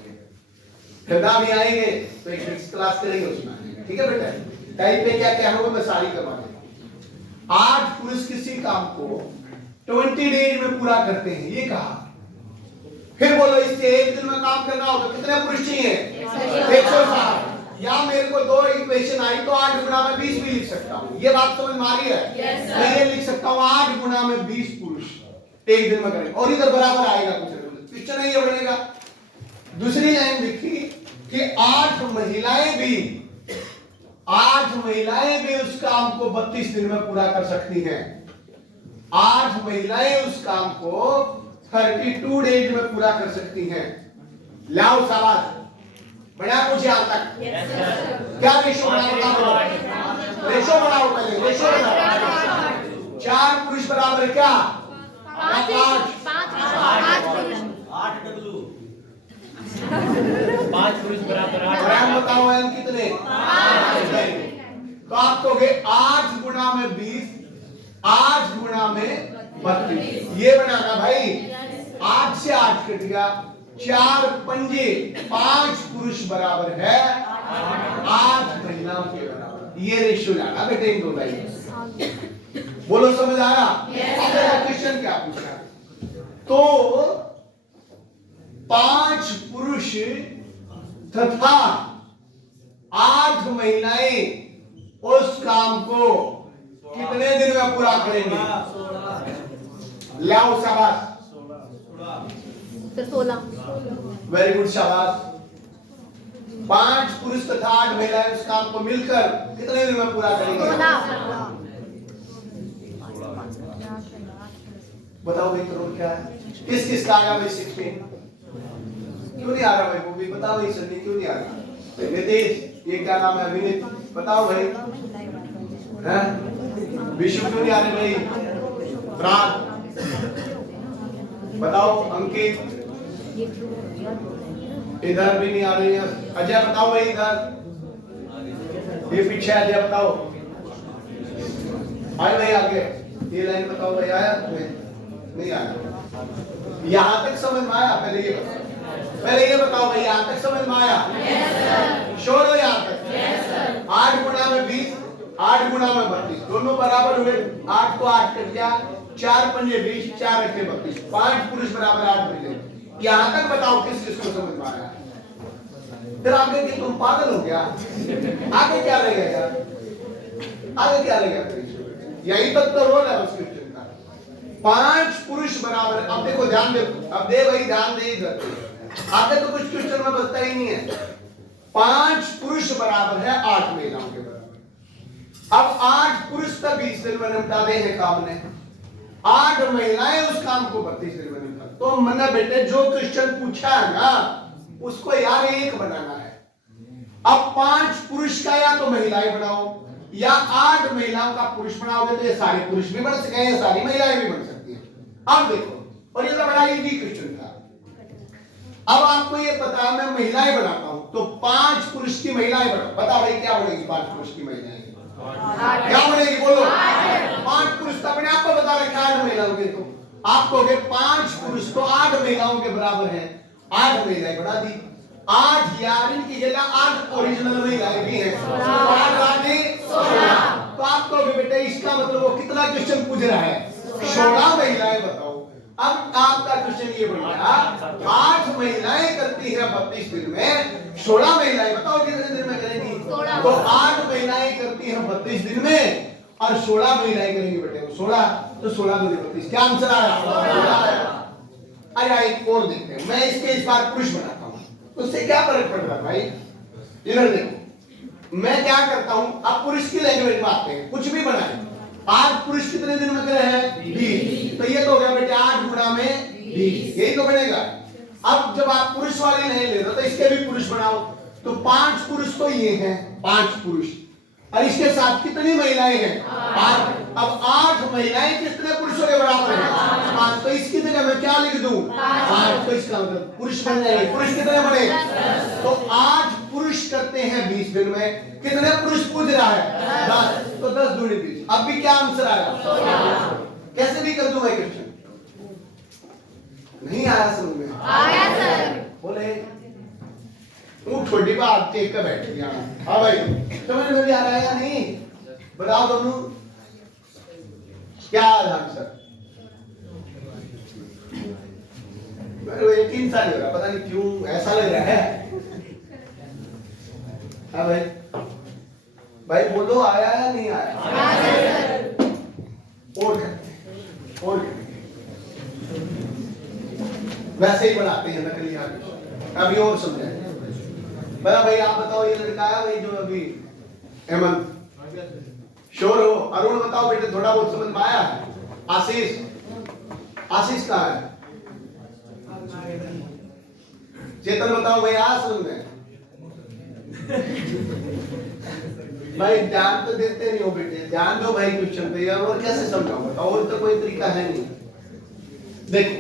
फिर भी आएंगे तो एक फिक्स क्लास करेंगे उसमें आएंगे। ठीक है बेटा? टाइप पे क्या क्या होगा मैं सारी करवा दूंगा। आज पुरुष किसी काम को 20 डेज में पूरा करते हैं, ये कहा। फिर बोलो इससे एक दिन में काम करना हो तो कितने पुरुष चाहिए? 160। या मेरे को 2 इक्वेशन आई तो 8 गुना में 20 भी लिख सकता हूँ। ये बात समझ में आ रही है? मैं ये लिख सकता हूँ 8 गुना में 20 पुरुष एक दिन में करेंगे, और इधर बराबर आएगा कुछ क्वेश्चन नहीं बनेगा। दूसरी लाइन लिखी कि 8 महिलाएं भी उस काम को 32 दिन में पूरा कर सकती हैं। 8 महिलाएं उस काम को 32 डेज में पूरा कर सकती हैं। लाओ शाबाश। बढ़िया कुछ यहां तक। क्या रेशो बनाओ? रेशो बनाओ पहले। रेशो बनाओ। 4 पुरुष बराबर क्या? 5 पुरुष बराबर 8। बताओ एम कितने? 5। तो आप कहोगे 8 गुना में 20, 8 गुना में 32। ये बनाना भाई। 8 से 8 कट गया, 4 पंजे 5 पुरुष बराबर है 8 महिलाओं के बराबर। ये रेशियो लाना बेटे इन दो लाइन। बोलो समझ आया? क्वेश्चन क्या पूछा? तो 5 पुरुष तथा 8 महिलाएं उस काम को कितने दिन में पूरा करेंगे? लाओ शाबाश। 16। वेरी गुड शाबाश। 5 पुरुष तथा 8 महिलाएं उस काम को मिलकर कितने दिन में पूरा करेंगे? 16। बताओ भाई करोड़ क्या है? किस किस का आया भाई 16? क्यों नहीं आ रहा भाई? वो भी बताओ भाई। सन्नी क्यों नहीं आ रहा? नितेश ये क्या नाम है? अभिनीत बताओ भाई। हैं? विशु क्यों नहीं आ रहे भाई? प्राण बताओ। अंकित इधर भी नहीं आ रही है। अजय बताओ भाई इधर। ये पीछे अजय बताओ। आए भाई आगे। ये लाइन बताओ भाई। आया तुम्हें? नहीं आया। यहां तक समझ में आया? पहले ये बताओ। पहले ये बताओ भाई यहां तक समझ में आया? श्योर हो यहां तक? 8 गुना में 20, 8 गुना में 32 दोनों बराबर हुए। 8 को 8 कट गया, 4 पंजे 20, 4 रखे 32। 5 पुरुष बराबर 8 महिलाएं। यहां तक बताओ किस किस को समझ में आया? फिर आगे कि तुम पागल हो गया? आगे क्या रहेगा यार? आगे क्या रहेगा? यहीं तक तो रोल है उस क्वेश्चन का। 5 पुरुष बराबर। अब देखो ध्यान दे। अब दे भाई ध्यान दे इधर। आगे तो कुछ क्वेश्चन में बचता ही नहीं है। 5 पुरुष बराबर है 8 महिलाओं के बराबर। अब 8 पुरुष तक 20 दिन में निपटा दे हैं काम ने। 8 महिलाएं उस काम को 32 दिन में नहीं कर। तो मैंने बेटे जो क्वेश्चन पूछा है ना उसको यार एक बनाना है। अब 5 पुरुष का या तो महिलाएं बनाओ या 8 महिलाओं का पुरुष बनाओगे तो ये सारे पुरुष भी बन सके या सारी महिलाएं भी बन सकती हैं। अब देखो, और ये तो बड़ा इजी क्वेश्चन था। अब आपको ये पता है मैं महिलाएं बनाता हूं तो 5 पुरुष की महिलाएं बनाओ। बता भाई क्या बनेगी 5 पुरुष की महिलाएं? क्या बनेगी बोलो? 5 पुरुष तो अपने आप को बता रखा है 8 महिलाओं के, तो आप कहोगे 5 पुरुष तो 8 महिलाओं के बराबर है, 8 महिलाएं बढ़ा दी। 8 यार इनकी जगह 8 ओरिजिनल महिलाएं भी हैं, 8 राधे 16। तो आप कहोगे बेटा इसका मतलब वो कितना क्वेश्चन पूछ रहा है? 16 महिलाएं बताओ। अब आपका क्वेश्चन ये बन गया 8 महिलाएं करती है 32 दिन में, 16 महिलाएं बताओ कितने दिन में करेंगी? तो 8 महिलाएं करती है 32 दिन में और 16 महिलाएं करेंगी बेटे 16, तो 16 दूनी 32। क्या आंसर आया? 16 आया। आया एक और देखते हैं, मैं इसके इस बार पुरुष बनाता हूं तो उससे क्या फर्क पड़ रहा है भाई? इधर देखो, मैं क्या करता हूं, अब पुरुष की लैंग्वेज में आते हैं, कुछ भी बनाए। 8 पुरुष कितने दिन में करे हैं? 20। तो ये तो हो गया बेटे 8 गुणा में 20, यही तो बनेगा। अब जब आप पुरुष वाले नहीं ले रहे तो इसके भी पुरुष बनाओ, तो 5 पुरुष तो ये हैं, 5 पुरुष, और इसके साथ कितनी महिलाएं हैं? 8। अब 8 महिलाएं कितने पुरुषों के बराबर हैं? 5। तो इसकी जगह मैं क्या लिख दूं? 5। तो इसका मतलब पुरुष बन जाएंगे। पुरुष कितने बने? तो 8 पुरुष करते हैं 20 दिन में, कितने पुरुष पूछ रहा है? 10। तो 10 दूनी 20। अब भी क्या आंसर आया? कैसे भी कर दूं मैं क्वेश्चन? नहीं आया समझ में? आया सर। बोले वो छोटी बात देख कर बैठ गया। हाँ भाई समझ में भी आ रहा है या नहीं? बताओ दोनों क्या आंसर? मेरे को यकीन सा नहीं हो रहा, पता नहीं क्यों ऐसा लग रहा है। हाँ भाई भाई बोलो आया या नहीं आया? और करते और वैसे ही बनाते हैं नकली आगे। अभी और समझाएं। बता भाई आप बताओ ये लड़का है भाई जो अभी हेमंत श्योर हो? अरुण बताओ बेटे थोड़ा बहुत समझ में आया है? आशीष, आशीष कहाँ है? चेतन बताओ भाई आ समझ में? भाई ध्यान तो देते नहीं हो बेटे, ध्यान दो भाई क्वेश्चन पे। और कैसे समझाऊं बताओ? और तो कोई तरीका है नहीं। देखो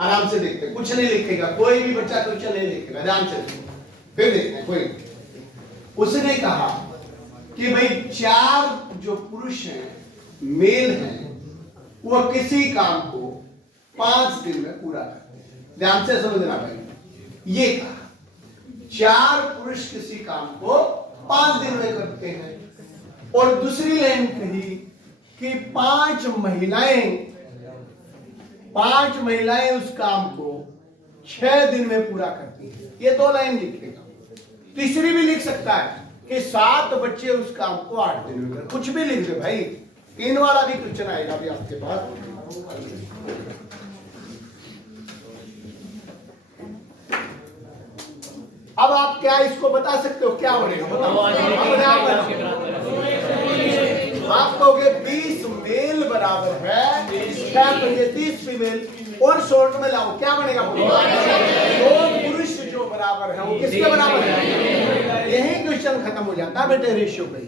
आराम से देखते, कुछ नहीं लिखेगा कोई भी बच्चा, क्वेश्चन नहीं लिखेगा, ध्यान से फिर देखते हैं। कोई उसने कहा कि भाई 4 जो पुरुष हैं मेल हैं वो किसी काम को 5 दिन में पूरा करते हैं। ध्यान से समझना भाई, ये कहा 4 पुरुष किसी काम को 5 दिन में करते हैं। और दूसरी लाइन कही कि 5 महिलाएं उस काम को 6 दिन में पूरा करती हैं। ये 2 लाइन लिखेगा। तीसरी भी लिख सकता है कि 7 बच्चे उस काम को 8 दिन में, कुछ भी लिख दे भाई। 3 वाला भी क्वेश्चन आएगा अभी आपके पास। अब आप क्या इसको बता सकते हो क्या बनेगा? बताओ। आप कहोगे 20 मेल बराबर है 6 पंजे 30 फीमेल, और शॉर्ट में लाओ क्या बनेगा? 2 पुरुष जो बराबर है वो किसके बराबर है? यही क्वेश्चन खत्म हो जाता है बेटे रेशियो पे।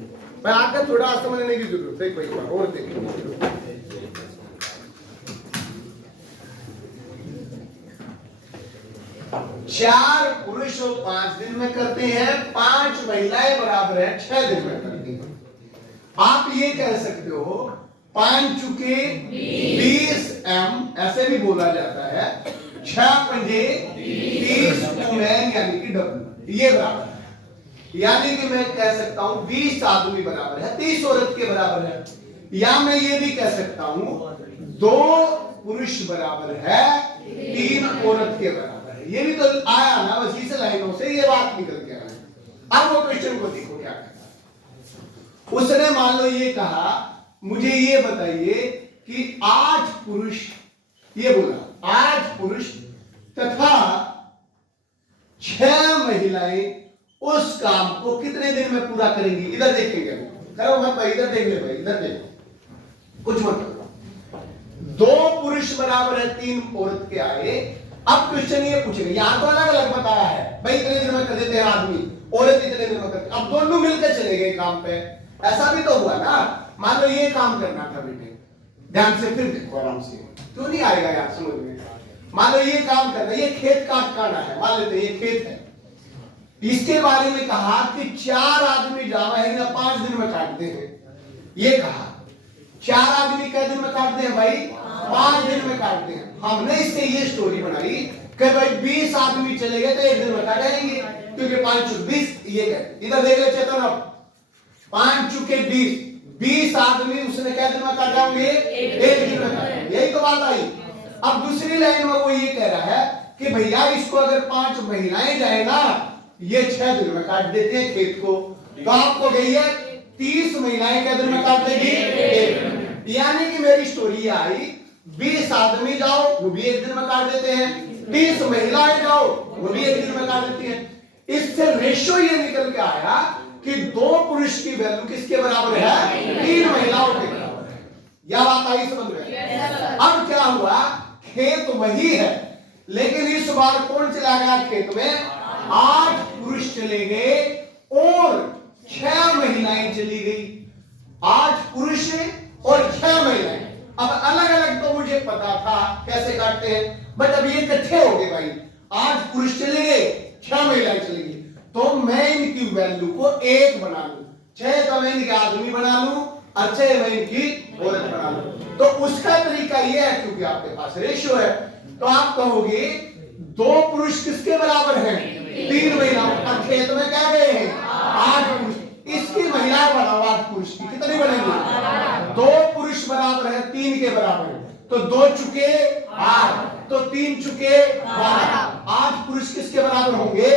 मैं आकर थोड़ा समझने की जरूरत है। एक बार और देखिए, 4 पुरुष 5 दिन में करते हैं, 5 महिलाएं बराबर है 6 दिन में करती हैं। आप ये कह सकते हो 5 चुके 20 m, ऐसे भी बोला जाता है। 6 पंजे 30 वुमेन यानी कि डब्ल्यू, ये बराबर है। यानी कि मैं कह सकता हूं 20 आदमी बराबर है 30 औरत के बराबर है। या मैं ये भी कह सकता हूं 2 पुरुष बराबर है 3 औरत के बराबर है। ये भी तो आया ना, बस इस लाइनों से ये बात निकल के आया। अब वो क्वेश्चन को देखो क्या कहता है। उसने मान लो ये कहा मुझे ये बताइए कि 8 पुरुष, ये बोला 8 पुरुष तथा 6 महिलाएं उस काम को कितने दिन में पूरा करेंगी? इधर देखेंगे, करो मत भाई, इधर देख ले भाई, इधर देखो, कुछ मत करो। दो पुरुष बराबर है 3 औरत के आए। अब क्वेश्चन ये पूछेगा, यहां तो अलग अलग बताया है भाई, इतने दिन में कर देते हैं आदमी, औरत इतने दिन में करते, अब दोनों मिलकर चले गए काम पे। ऐसा भी तो हुआ ना, मान लो ये काम करना था बेटे, ध्यान से फिर देखो आराम से, क्यों नहीं आएगा यार समझ में। मान लो ये काम करना, ये खेत काटना है, मान लेते ये खेत है, इसके बारे में कहा कि 4 आदमी जावा है ना 5 दिन में काटते हैं। ये कहा 4 आदमी कै दिन में काटते हैं भाई, 5 दिन में काटते हैं। हमने इससे ये स्टोरी बनाई कि भाई 20 आदमी चले गए तो 1 दिन में काट जाएंगे, क्योंकि 5 चुके 20, ये कहते इधर देख ले चेतन, अब 5 चुके 20 आदमी उसने कै दिन में काट जाएंगे, 1 दिन में काट, यही तो बात आई। अब दूसरी लाइन में वो ये कह रहा है कि भैया इसको अगर 5 महिलाएं जाए ना, ये 6 दिन में काट देते हैं खेत को, तो आपको गई है 30 महिलाएं कै दिन में काट देगी। यानी कि मेरी स्टोरी आई, 20 आदमी जाओ वो भी 1 दिन में काट देते हैं, 30 महिलाएं जाओ वो भी 1 दिन में काट देती हैं। इससे रेशो ये निकल के आया कि 2 पुरुष की वैल्यू किसके बराबर है, 3 महिलाओं के बराबर है। यह बात आई समझ में। अब क्या हुआ, खेत वही है, लेकिन इस बार कौन चला गया खेत में, 8 पुरुष चले गए और 6 महिलाएं चली गई। 8 पुरुष और 6 महिलाएं। अब अलग अलग तो मुझे पता था कैसे काटते हैं, बट अब ये इकट्ठे हो गए भाई, 8 पुरुष चले गए 6 महिलाएं चली गई, तो मैं इनकी वैल्यू को 1 बना लूं, 6 तो मैं इनके आदमी बना लूं और 6 मैं इनकी औरत बना लूं। तो उसका तरीका ये है, क्योंकि आपके पास रेशियो है, तो आप कहोगे 2 पुरुष किसके बराबर हैं, 3 महिलाओं, और खेत में क्या गए हैं 8 पुरुष, इसकी महिला बनाओ 8 पुरुष की, कितनी बनेगी, 2 पुरुष बराबर है 3 के बराबर, तो 2 चुके 8, तो 3 चुके 12, 8 पुरुष किसके बराबर होंगे,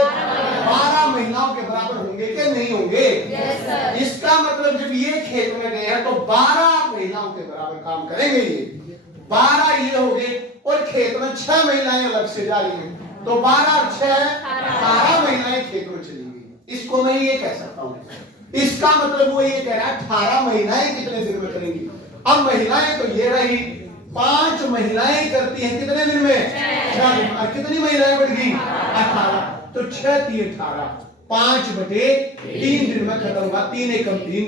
12 महिलाओं के बराबर होंगे कि नहीं होंगे। इसका मतलब जब ये खेत में गए हैं तो 12 महिलाओं के बराबर काम करेंगे, ये 12 ये हो गए, और खेत में 6 महिलाएं अलग से जा रही हैं, तो 12 और 6 18 महिलाएं खेत में चली गई। इसको मैं ये कह सकता हूं, इसका मतलब वो ये कह रहा है 18 महिलाएं कितने दिन में करेंगी। अब महिलाएं तो ये रही, 5 महिलाएं करती हैं कितने दिन में, 6 दिन। और कितनी महिलाएं बढ़ गई, 18, तो 6 3 18, 5/3 दिन में खत्म हुआ, 3 एकम 3,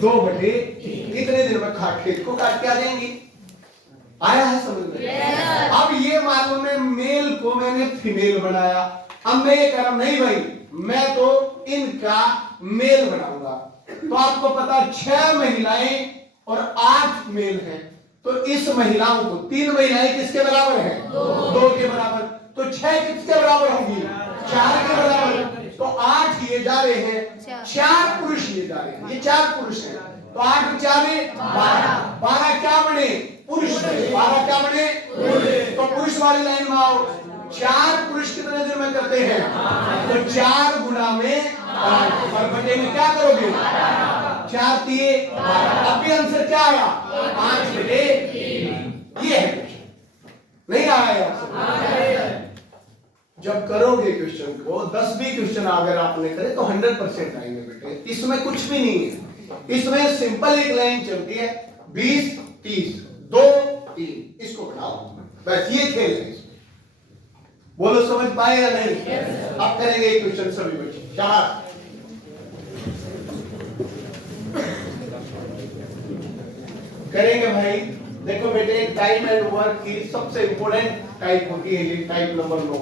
2/3 कितने दिन में खेत को काट के आ जाएंगी। आया है समझ में। अब ये मालूम है मेल को मैंने फीमेल बनाया, अब मैं ये कह रहा हूं नहीं भाई मैं तो इनका मेल बनाऊंगा, तो आपको पता 6 महिलाएं और 8 मेल हैं, तो इस महिलाओं को 3 महिलाएं किसके बराबर हैं, 2 के बराबर, तो 6 किसके बराबर होंगी, 4 के बराबर, तो 8 ये जा रहे हैं, 4 पुरुष ये जा रहे हैं, ये 4 पुरुष हैं, तो 8 और 4 12, 12 क्या बने, पुरुष, 12 क्या बने, तो पुरुष वाली लाइन में आओ, 4 पुरुष कितने दिन में करते हैं, तो 4 गुना में 5, और बटे में क्या करोगे, 4 3 12, अब भी आंसर क्या आया, 5/3। ये है नहीं आया यार। जब करोगे क्वेश्चन को 10 भी क्वेश्चन अगर आपने करे तो 100% आएंगे बेटे, इसमें कुछ भी नहीं है, इसमें सिंपल एक लाइन चलती है 20 30 2 3, इसको बढ़ाओ, बस ये खेल है। बोलो समझ पाए या नहीं। अब करेंगे एक क्वेश्चन सभी बच्चे, 4 करेंगे भाई। देखो बेटे टाइम एंड वर्क की सबसे इंपॉर्टेंट टाइप होती है ये टाइप नंबर 9,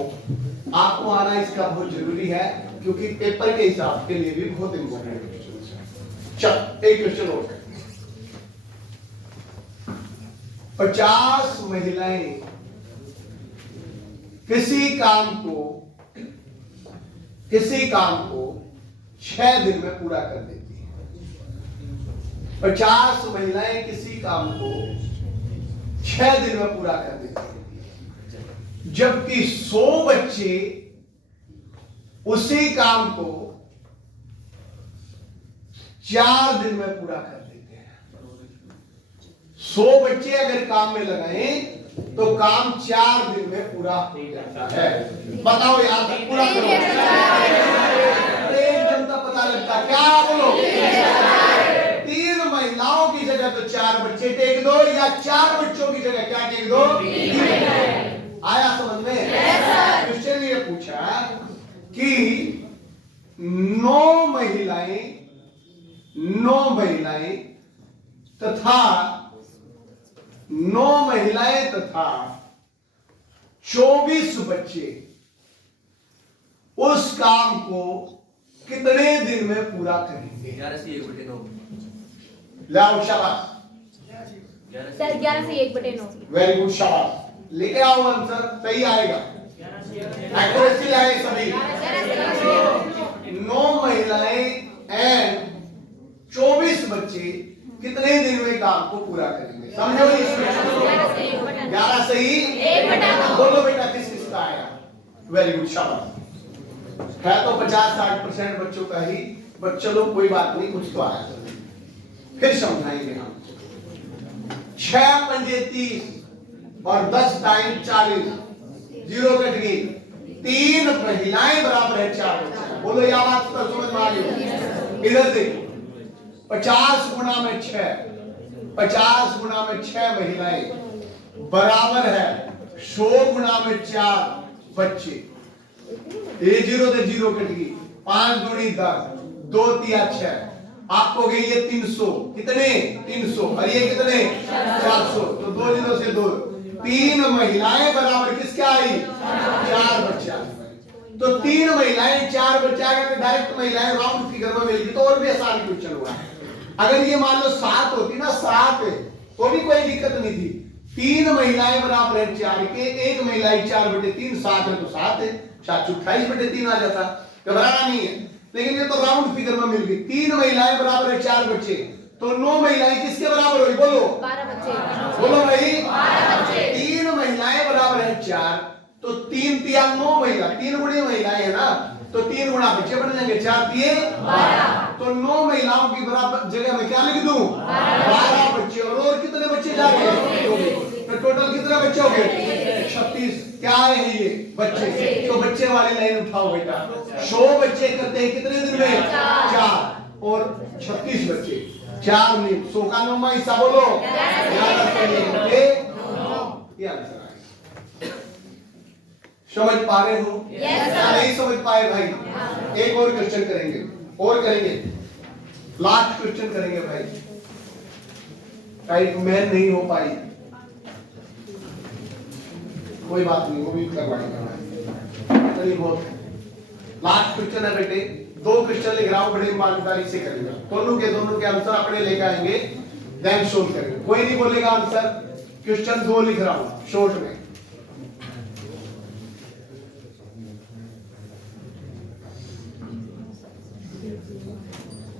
आपको आना इसका बहुत जरूरी है, क्योंकि पेपर के हिसाब के लिए भी बहुत इंपॉर्टेंट क्वेश्चन है। चल एक क्वेश्चन और, 50 महिलाएं किसी काम को 6 दिन में पूरा कर देती हैं। 50 महिलाएं किसी काम को 6 दिन में पूरा कर देती हैं, जबकि 100 बच्चे उसी काम को 4 दिन में पूरा कर देते हैं। 100 बच्चे अगर काम में लगाएं तो काम 4 दिन में पूरा हो जाता है। बताओ यार पूरा करो, एकदम तो पता लगता क्या बोलो, 3 महिलाओं की जगह तो 4 बच्चे टेक दो, या 4 बच्चों की जगह क्या टेक दो? आया समझ में? क्वेश्चन ने ये पूछा कि 9 महिलाएं तथा 24 बच्चे उस काम को कितने दिन में पूरा करेंगे? 11/1/9। लाओ शाबाश, सर 11/1/9। वेरी गुड शाबाश, लेके आओ आंसर, सही आएगा, एक्यूरेसी आए सभी। 9 महिलाएं एंड 24 बच्चे कितने दिन में काम को पूरा करेंगे? समझो इस क्वेश्चन को। 11 सही 1/9। बोलो बेटा किस किसका आया? वेरी गुड शाबाश, है तो 50-60% बच्चों का ही, बट चलो कोई बात नहीं, कुछ तो आया। फिर समझाएंगे हम। 6 पंजे 30 और 10 टाइम 40, 0 कट गई। 3 महिलाएं बराबर है 4 बच्चे। बोलो यह बात तो समझ में आ गई? इधर देखो, 50 गुना में 6 महिलाएं बराबर है 100 गुना में 4 बच्चे। ये 0 से 0 कट गई। 5 दूनी 10, 2 तिया 6, आपको गई ये 300। कितने? 300। और ये कितने? 400। तो 2 0 से 2, 3 महिलाएं बराबर किसके आई? 4 बच्चे आ गए। तो 3 महिलाएं 4 बच्चे आ गए, तो डायरेक्ट महिलाएं राउंड फिगर में मिल गई, तो और भी आसान क्वेश्चन हुआ। अगर ये मान लो 7 होती ना, 7 तो भी कोई दिक्कत नहीं थी। 3 महिलाएं बराबर है 4 के, 1 महिलाएं 4/3, 7 है तो 7 है, 28/3 आ जाता, घबराना नहीं है। लेकिन ये तो राउंड फिगर में मिल गई। 3 महिलाएं बराबर है 4 बच्चे, तो 9 महिलाएं किसके बराबर हुई? बोलो 12 बच्चे। बोलो भाई 12 बच्चे। 3 महिलाएं बराबर है 4, तो 3 तिया 9 महिला, 3 गुणी महिलाएं है ना, तो 3 गुणा बच्चे बन जाएंगे, 4 तिये 12। तो 9 महिलाओं की बराबर जगह में क्या लिख दूं? 12 बच्चे। और कितने बच्चे जा रहे हैं? तो टोटल कितने बच्चे हो गए? 36। क्या है ये? बच्चे। तो बच्चे वाली लाइन उठाओ बेटा। 100 बच्चे करते हैं कितने दिन में? 4। और 36 बच्चे, 4 नहीं, 100 का 9वां हिस्सा बोलो 11। ये आंसर आएगा। समझ पा रहे हो? या नहीं समझ पाए भाई? एक और क्वेश्चन करेंगे, और करेंगे, लास्ट क्वेश्चन करेंगे भाई। टाइप में नहीं हो पाई, कोई बात नहीं, वो भी करवाएंगे। चलिए बहुत लास्ट क्वेश्चन है बेटे, 2 क्वेश्चन लिख रहा हूं, बड़े ईमानदारी से करेंगे। दोनों के आंसर अपने लेकर आएंगे, देन सोल्व करेंगे। कोई नहीं बोलेगा आंसर। क्वेश्चन 2 लिख रहा हूं शॉर्ट में।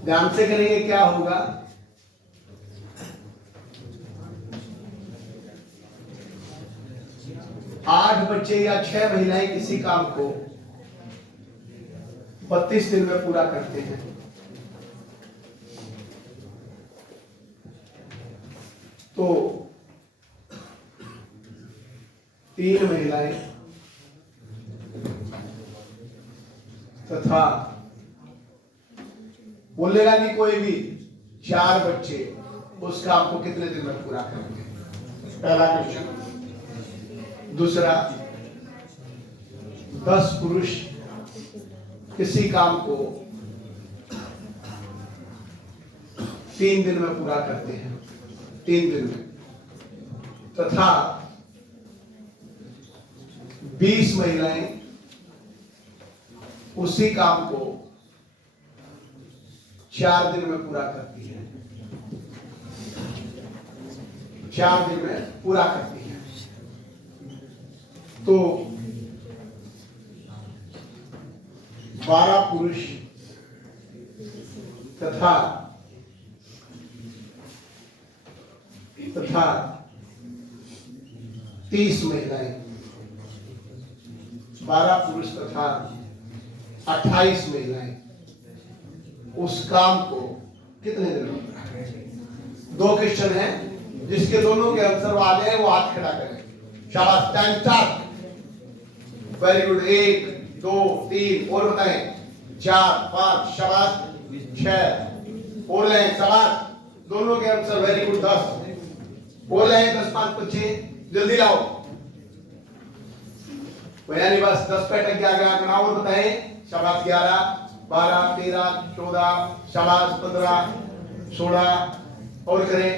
ध्यान से करेंगे, क्या होगा? आठ बच्चे या 6 महिलाएं किसी काम को 32 दिन में पूरा करते हैं, तो 3 महिलाएं तथा बोलेगा नहीं कोई भी, 4 बच्चे उस काम को कितने दिन में पूरा करेंगे? पहला क्वेश्चन। दूसरा, 10 पुरुष किसी काम को 3 दिन में पूरा करते हैं, 3 दिन में, तथा 20 महिलाएं उसी काम को 4 दिन में पूरा करती हैं, 4 दिन में पूरा करती हैं। तो 12 पुरुष तथा 30 महिलाएं, 12 पुरुष तथा 28 महिलाएं उस काम को कितने दिन में पूरा करेंगे? 2 क्वेश्चन है, जिसके दोनों के आंसर वाले हैं वो हाथ खड़ा करें। शाबाश, टाइम स्टार्ट। Very good. 1 2 3 और बताएं, 4 5, शाबाश, 6 और लें, शाबाश, दोनों के आंसर वेरी गुड 10 बोल रहे हैं 10 5 बच्चे जल्दी लाओ यानी बस 10 पे अटक गया आंकड़ा और बताएं शाबाश 11 12 13 14 शाबाश 15 16 और करें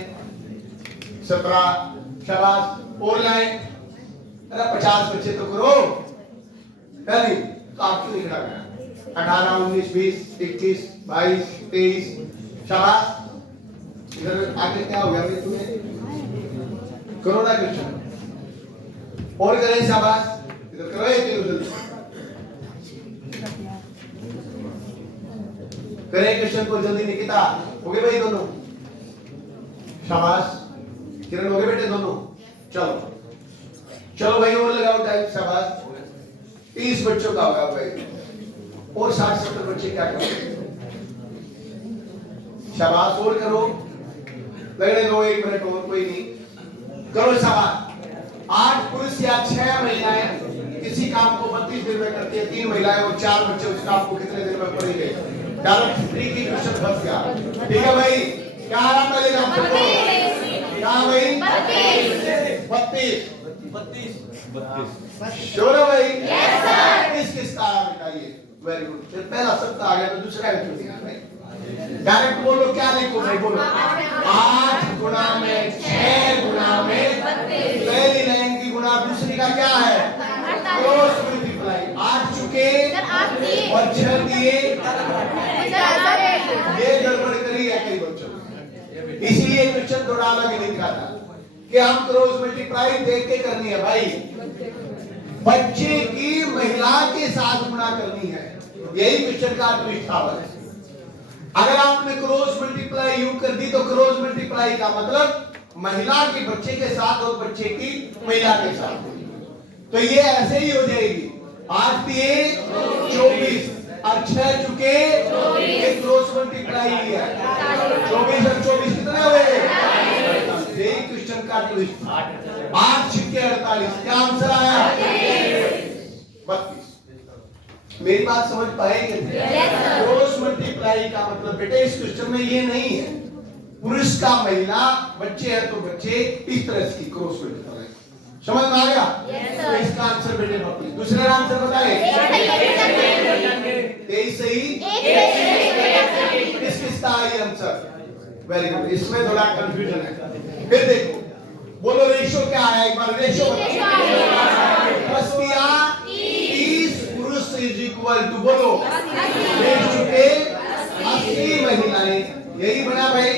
17 शाबाश और लाए अरे 50 बच्चे तो करो नहीं तो आप क्यों नहीं खड़ा गया 18 19 20 21 22 23 शाबाश इधर आगे क्या हो गया भाई तुम्हें करो ना क्वेश्चन और करें शाबाश इधर करो ये तीनों जल्दी करें क्वेश्चन को जल्दी निकिता हो गए भाई दोनों शाबाश किरण हो गए बेटे दोनों चलो चलो भाई और लगाओ टाइम शाबाश 30 बच्चों का होगा भाई और 60-70 बच्चे क्या करेंगे शाबाश और करो लगने दो 1 मिनट और कोई नहीं करो शाबाश 8 पुरुष या 6 महिलाएं किसी काम को 32 दिन में करती है 3 महिलाएं और 4 बच्चे उस काम को कितने दिन में करेंगे डायरेक्ट 3 की क्वेश्चन फंस गया ठीक है भाई क्या आ रहा पहले काम करो क्या भाई 32 श्योर है भाई यस सर किस का आ बेटा ये वेरी गुड फिर पहला शब्द आ गया तो दूसरा क्यों नहीं आ भाई डायरेक्ट बोलो क्या लिखो भाई बोलो 8 गुना में 6 गुना में 32 पहली लाइन की गुना दूसरी का क्या है क्रॉस मल्टीप्लाई 8 चुके और 6 दिए ये गड़बड़ करी है कई बच्चों इसलिए क्वेश्चन थोड़ा अलग ही लिखा था कि हम क्रॉस मल्टीप्लाई देख के करनी है भाई बच्चे की महिला के साथ गुणा करनी है यही क्वेश्चन का ट्विस्ट था अगर आपने क्रॉस मल्टीप्लाई यू कर दी तो क्रॉस मल्टीप्लाई का मतलब महिला के बच्चे के साथ और बच्चे की महिला के साथ तो ये ऐसे ही हो जाएगी 8 दिए 24 और 6 चुके ये क्रॉस मल्टीप्लाई है 24 और 24 कितने हुए यही क्वेश्चन का ट्विस्ट 8 छिक्के 48 क्या आंसर आया 32 मेरी बात समझ पाएंगे क्रॉस मल्टीप्लाई का मतलब बेटे इस क्वेश्चन में ये नहीं है पुरुष का महिला बच्चे हैं तो बच्चे इस तरह की क्रॉस मल्टीप्लाई समझ में आ गया तो इसका आंसर बेटे 32 दूसरा आंसर बताएं 23 सही किसका है आंसर वेरी गुड इसमें थोड़ा कंफ्यूजन है फिर देखो बोलो रेशियो क्या है एक बार रेशियो बस किया 30 पुरुष इज इक्वल टू बोलो रेशियो के 80 महिलाएं यही बना भाई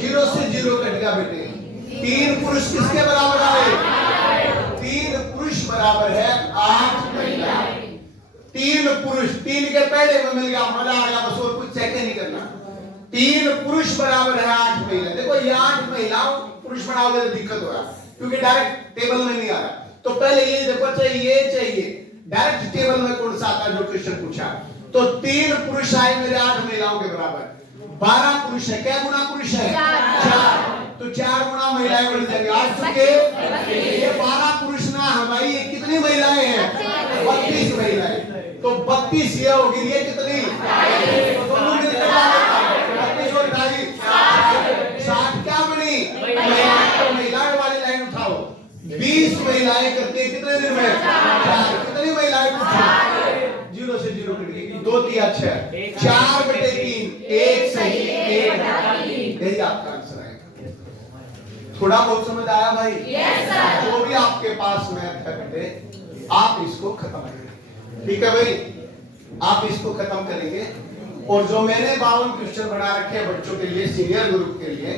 जीरो से जीरो कट गया बेटे 3 पुरुष किसके बराबर आए 3 पुरुष बराबर है 8 महिलाएं 3 पुरुष 3 के पहले में मिल गया मजा आ गया बस और कुछ चेक नहीं करना 3 पुरुष बराबर है 8 महिला देखो ये 8 महिलाओं पुरुष बनाओगे तो दिक्कत हो रहा क्योंकि डायरेक्ट टेबल में नहीं आ रहा तो पहले ये देखो चाहिए डायरेक्ट टेबल में कौन सा आता जो क्वेश्चन पूछा तो 3 पुरुष आए मेरे 8 महिलाओं के बराबर 12 पुरुष है क्या गुना पुरुष है 4 तो 4 गुना महिलाएं बढ़ जाएंगे 8 चुके ये 12 पुरुष ना हमारी ये कितनी महिलाएं हैं 32 महिलाएं तो 32 ये होगी ये कितनी दोनों मिलकर 32 और 60 क्या बनी महिलाएं वाली लाइन उठाओ 20 महिलाएं करते हैं कितने दिन में 4 कितनी महिलाएं 0 से 0 कट गई 2 3 6 4 बटे 3 1 सही 1 यही आपका आंसर आएगा थोड़ा बहुत समझ आया भाई यस सर जो भी आपके पास मैथ है बेटे आप इसको खत्म करेंगे ठीक है भाई आप इसको खत्म करेंगे और जो मैंने 52 क्वेश्चन बना रखे हैं बच्चों के लिए सीनियर ग्रुप के लिए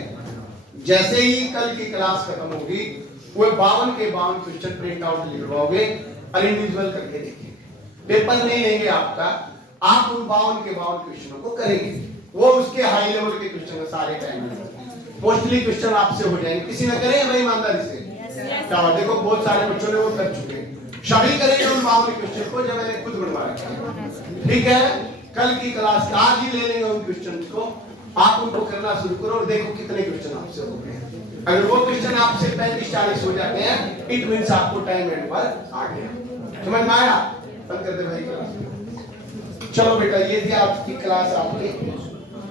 जैसे ही कल की क्लास खत्म होगी वो 52 के 52 क्वेश्चन प्रिंट आउट लिखवाओगे और इंडिविजुअल करके देखेंगे पेपर नहीं लेंगे आपका आप उन 52 के 52 क्वेश्चनों को करेंगे वो उसके हाई लेवल के क्वेश्चन है सारे टाइम में मोस्टली क्वेश्चन आपसे हो जाएंगे किसी ने करे भाई ईमानदारी से क्या देखो बहुत सारे बच्चों ने वो कर चुके हैं सभी करेंगे उन 52 क्वेश्चन को जब मैंने खुद बनवा रखा है ठीक है कल की क्लास आज ही ले लेंगे उन क्वेश्चन को आप उनको करना शुरू करो और देखो कितने क्वेश्चन आपसे हो गए अगर वो क्वेश्चन आपसे 35-40 हो जाते हैं इट मींस आपको टाइम एंड पर आ गया समझ में आया बंद कर दे भाई क्लास चलो बेटा ये थी आपकी क्लास आपकी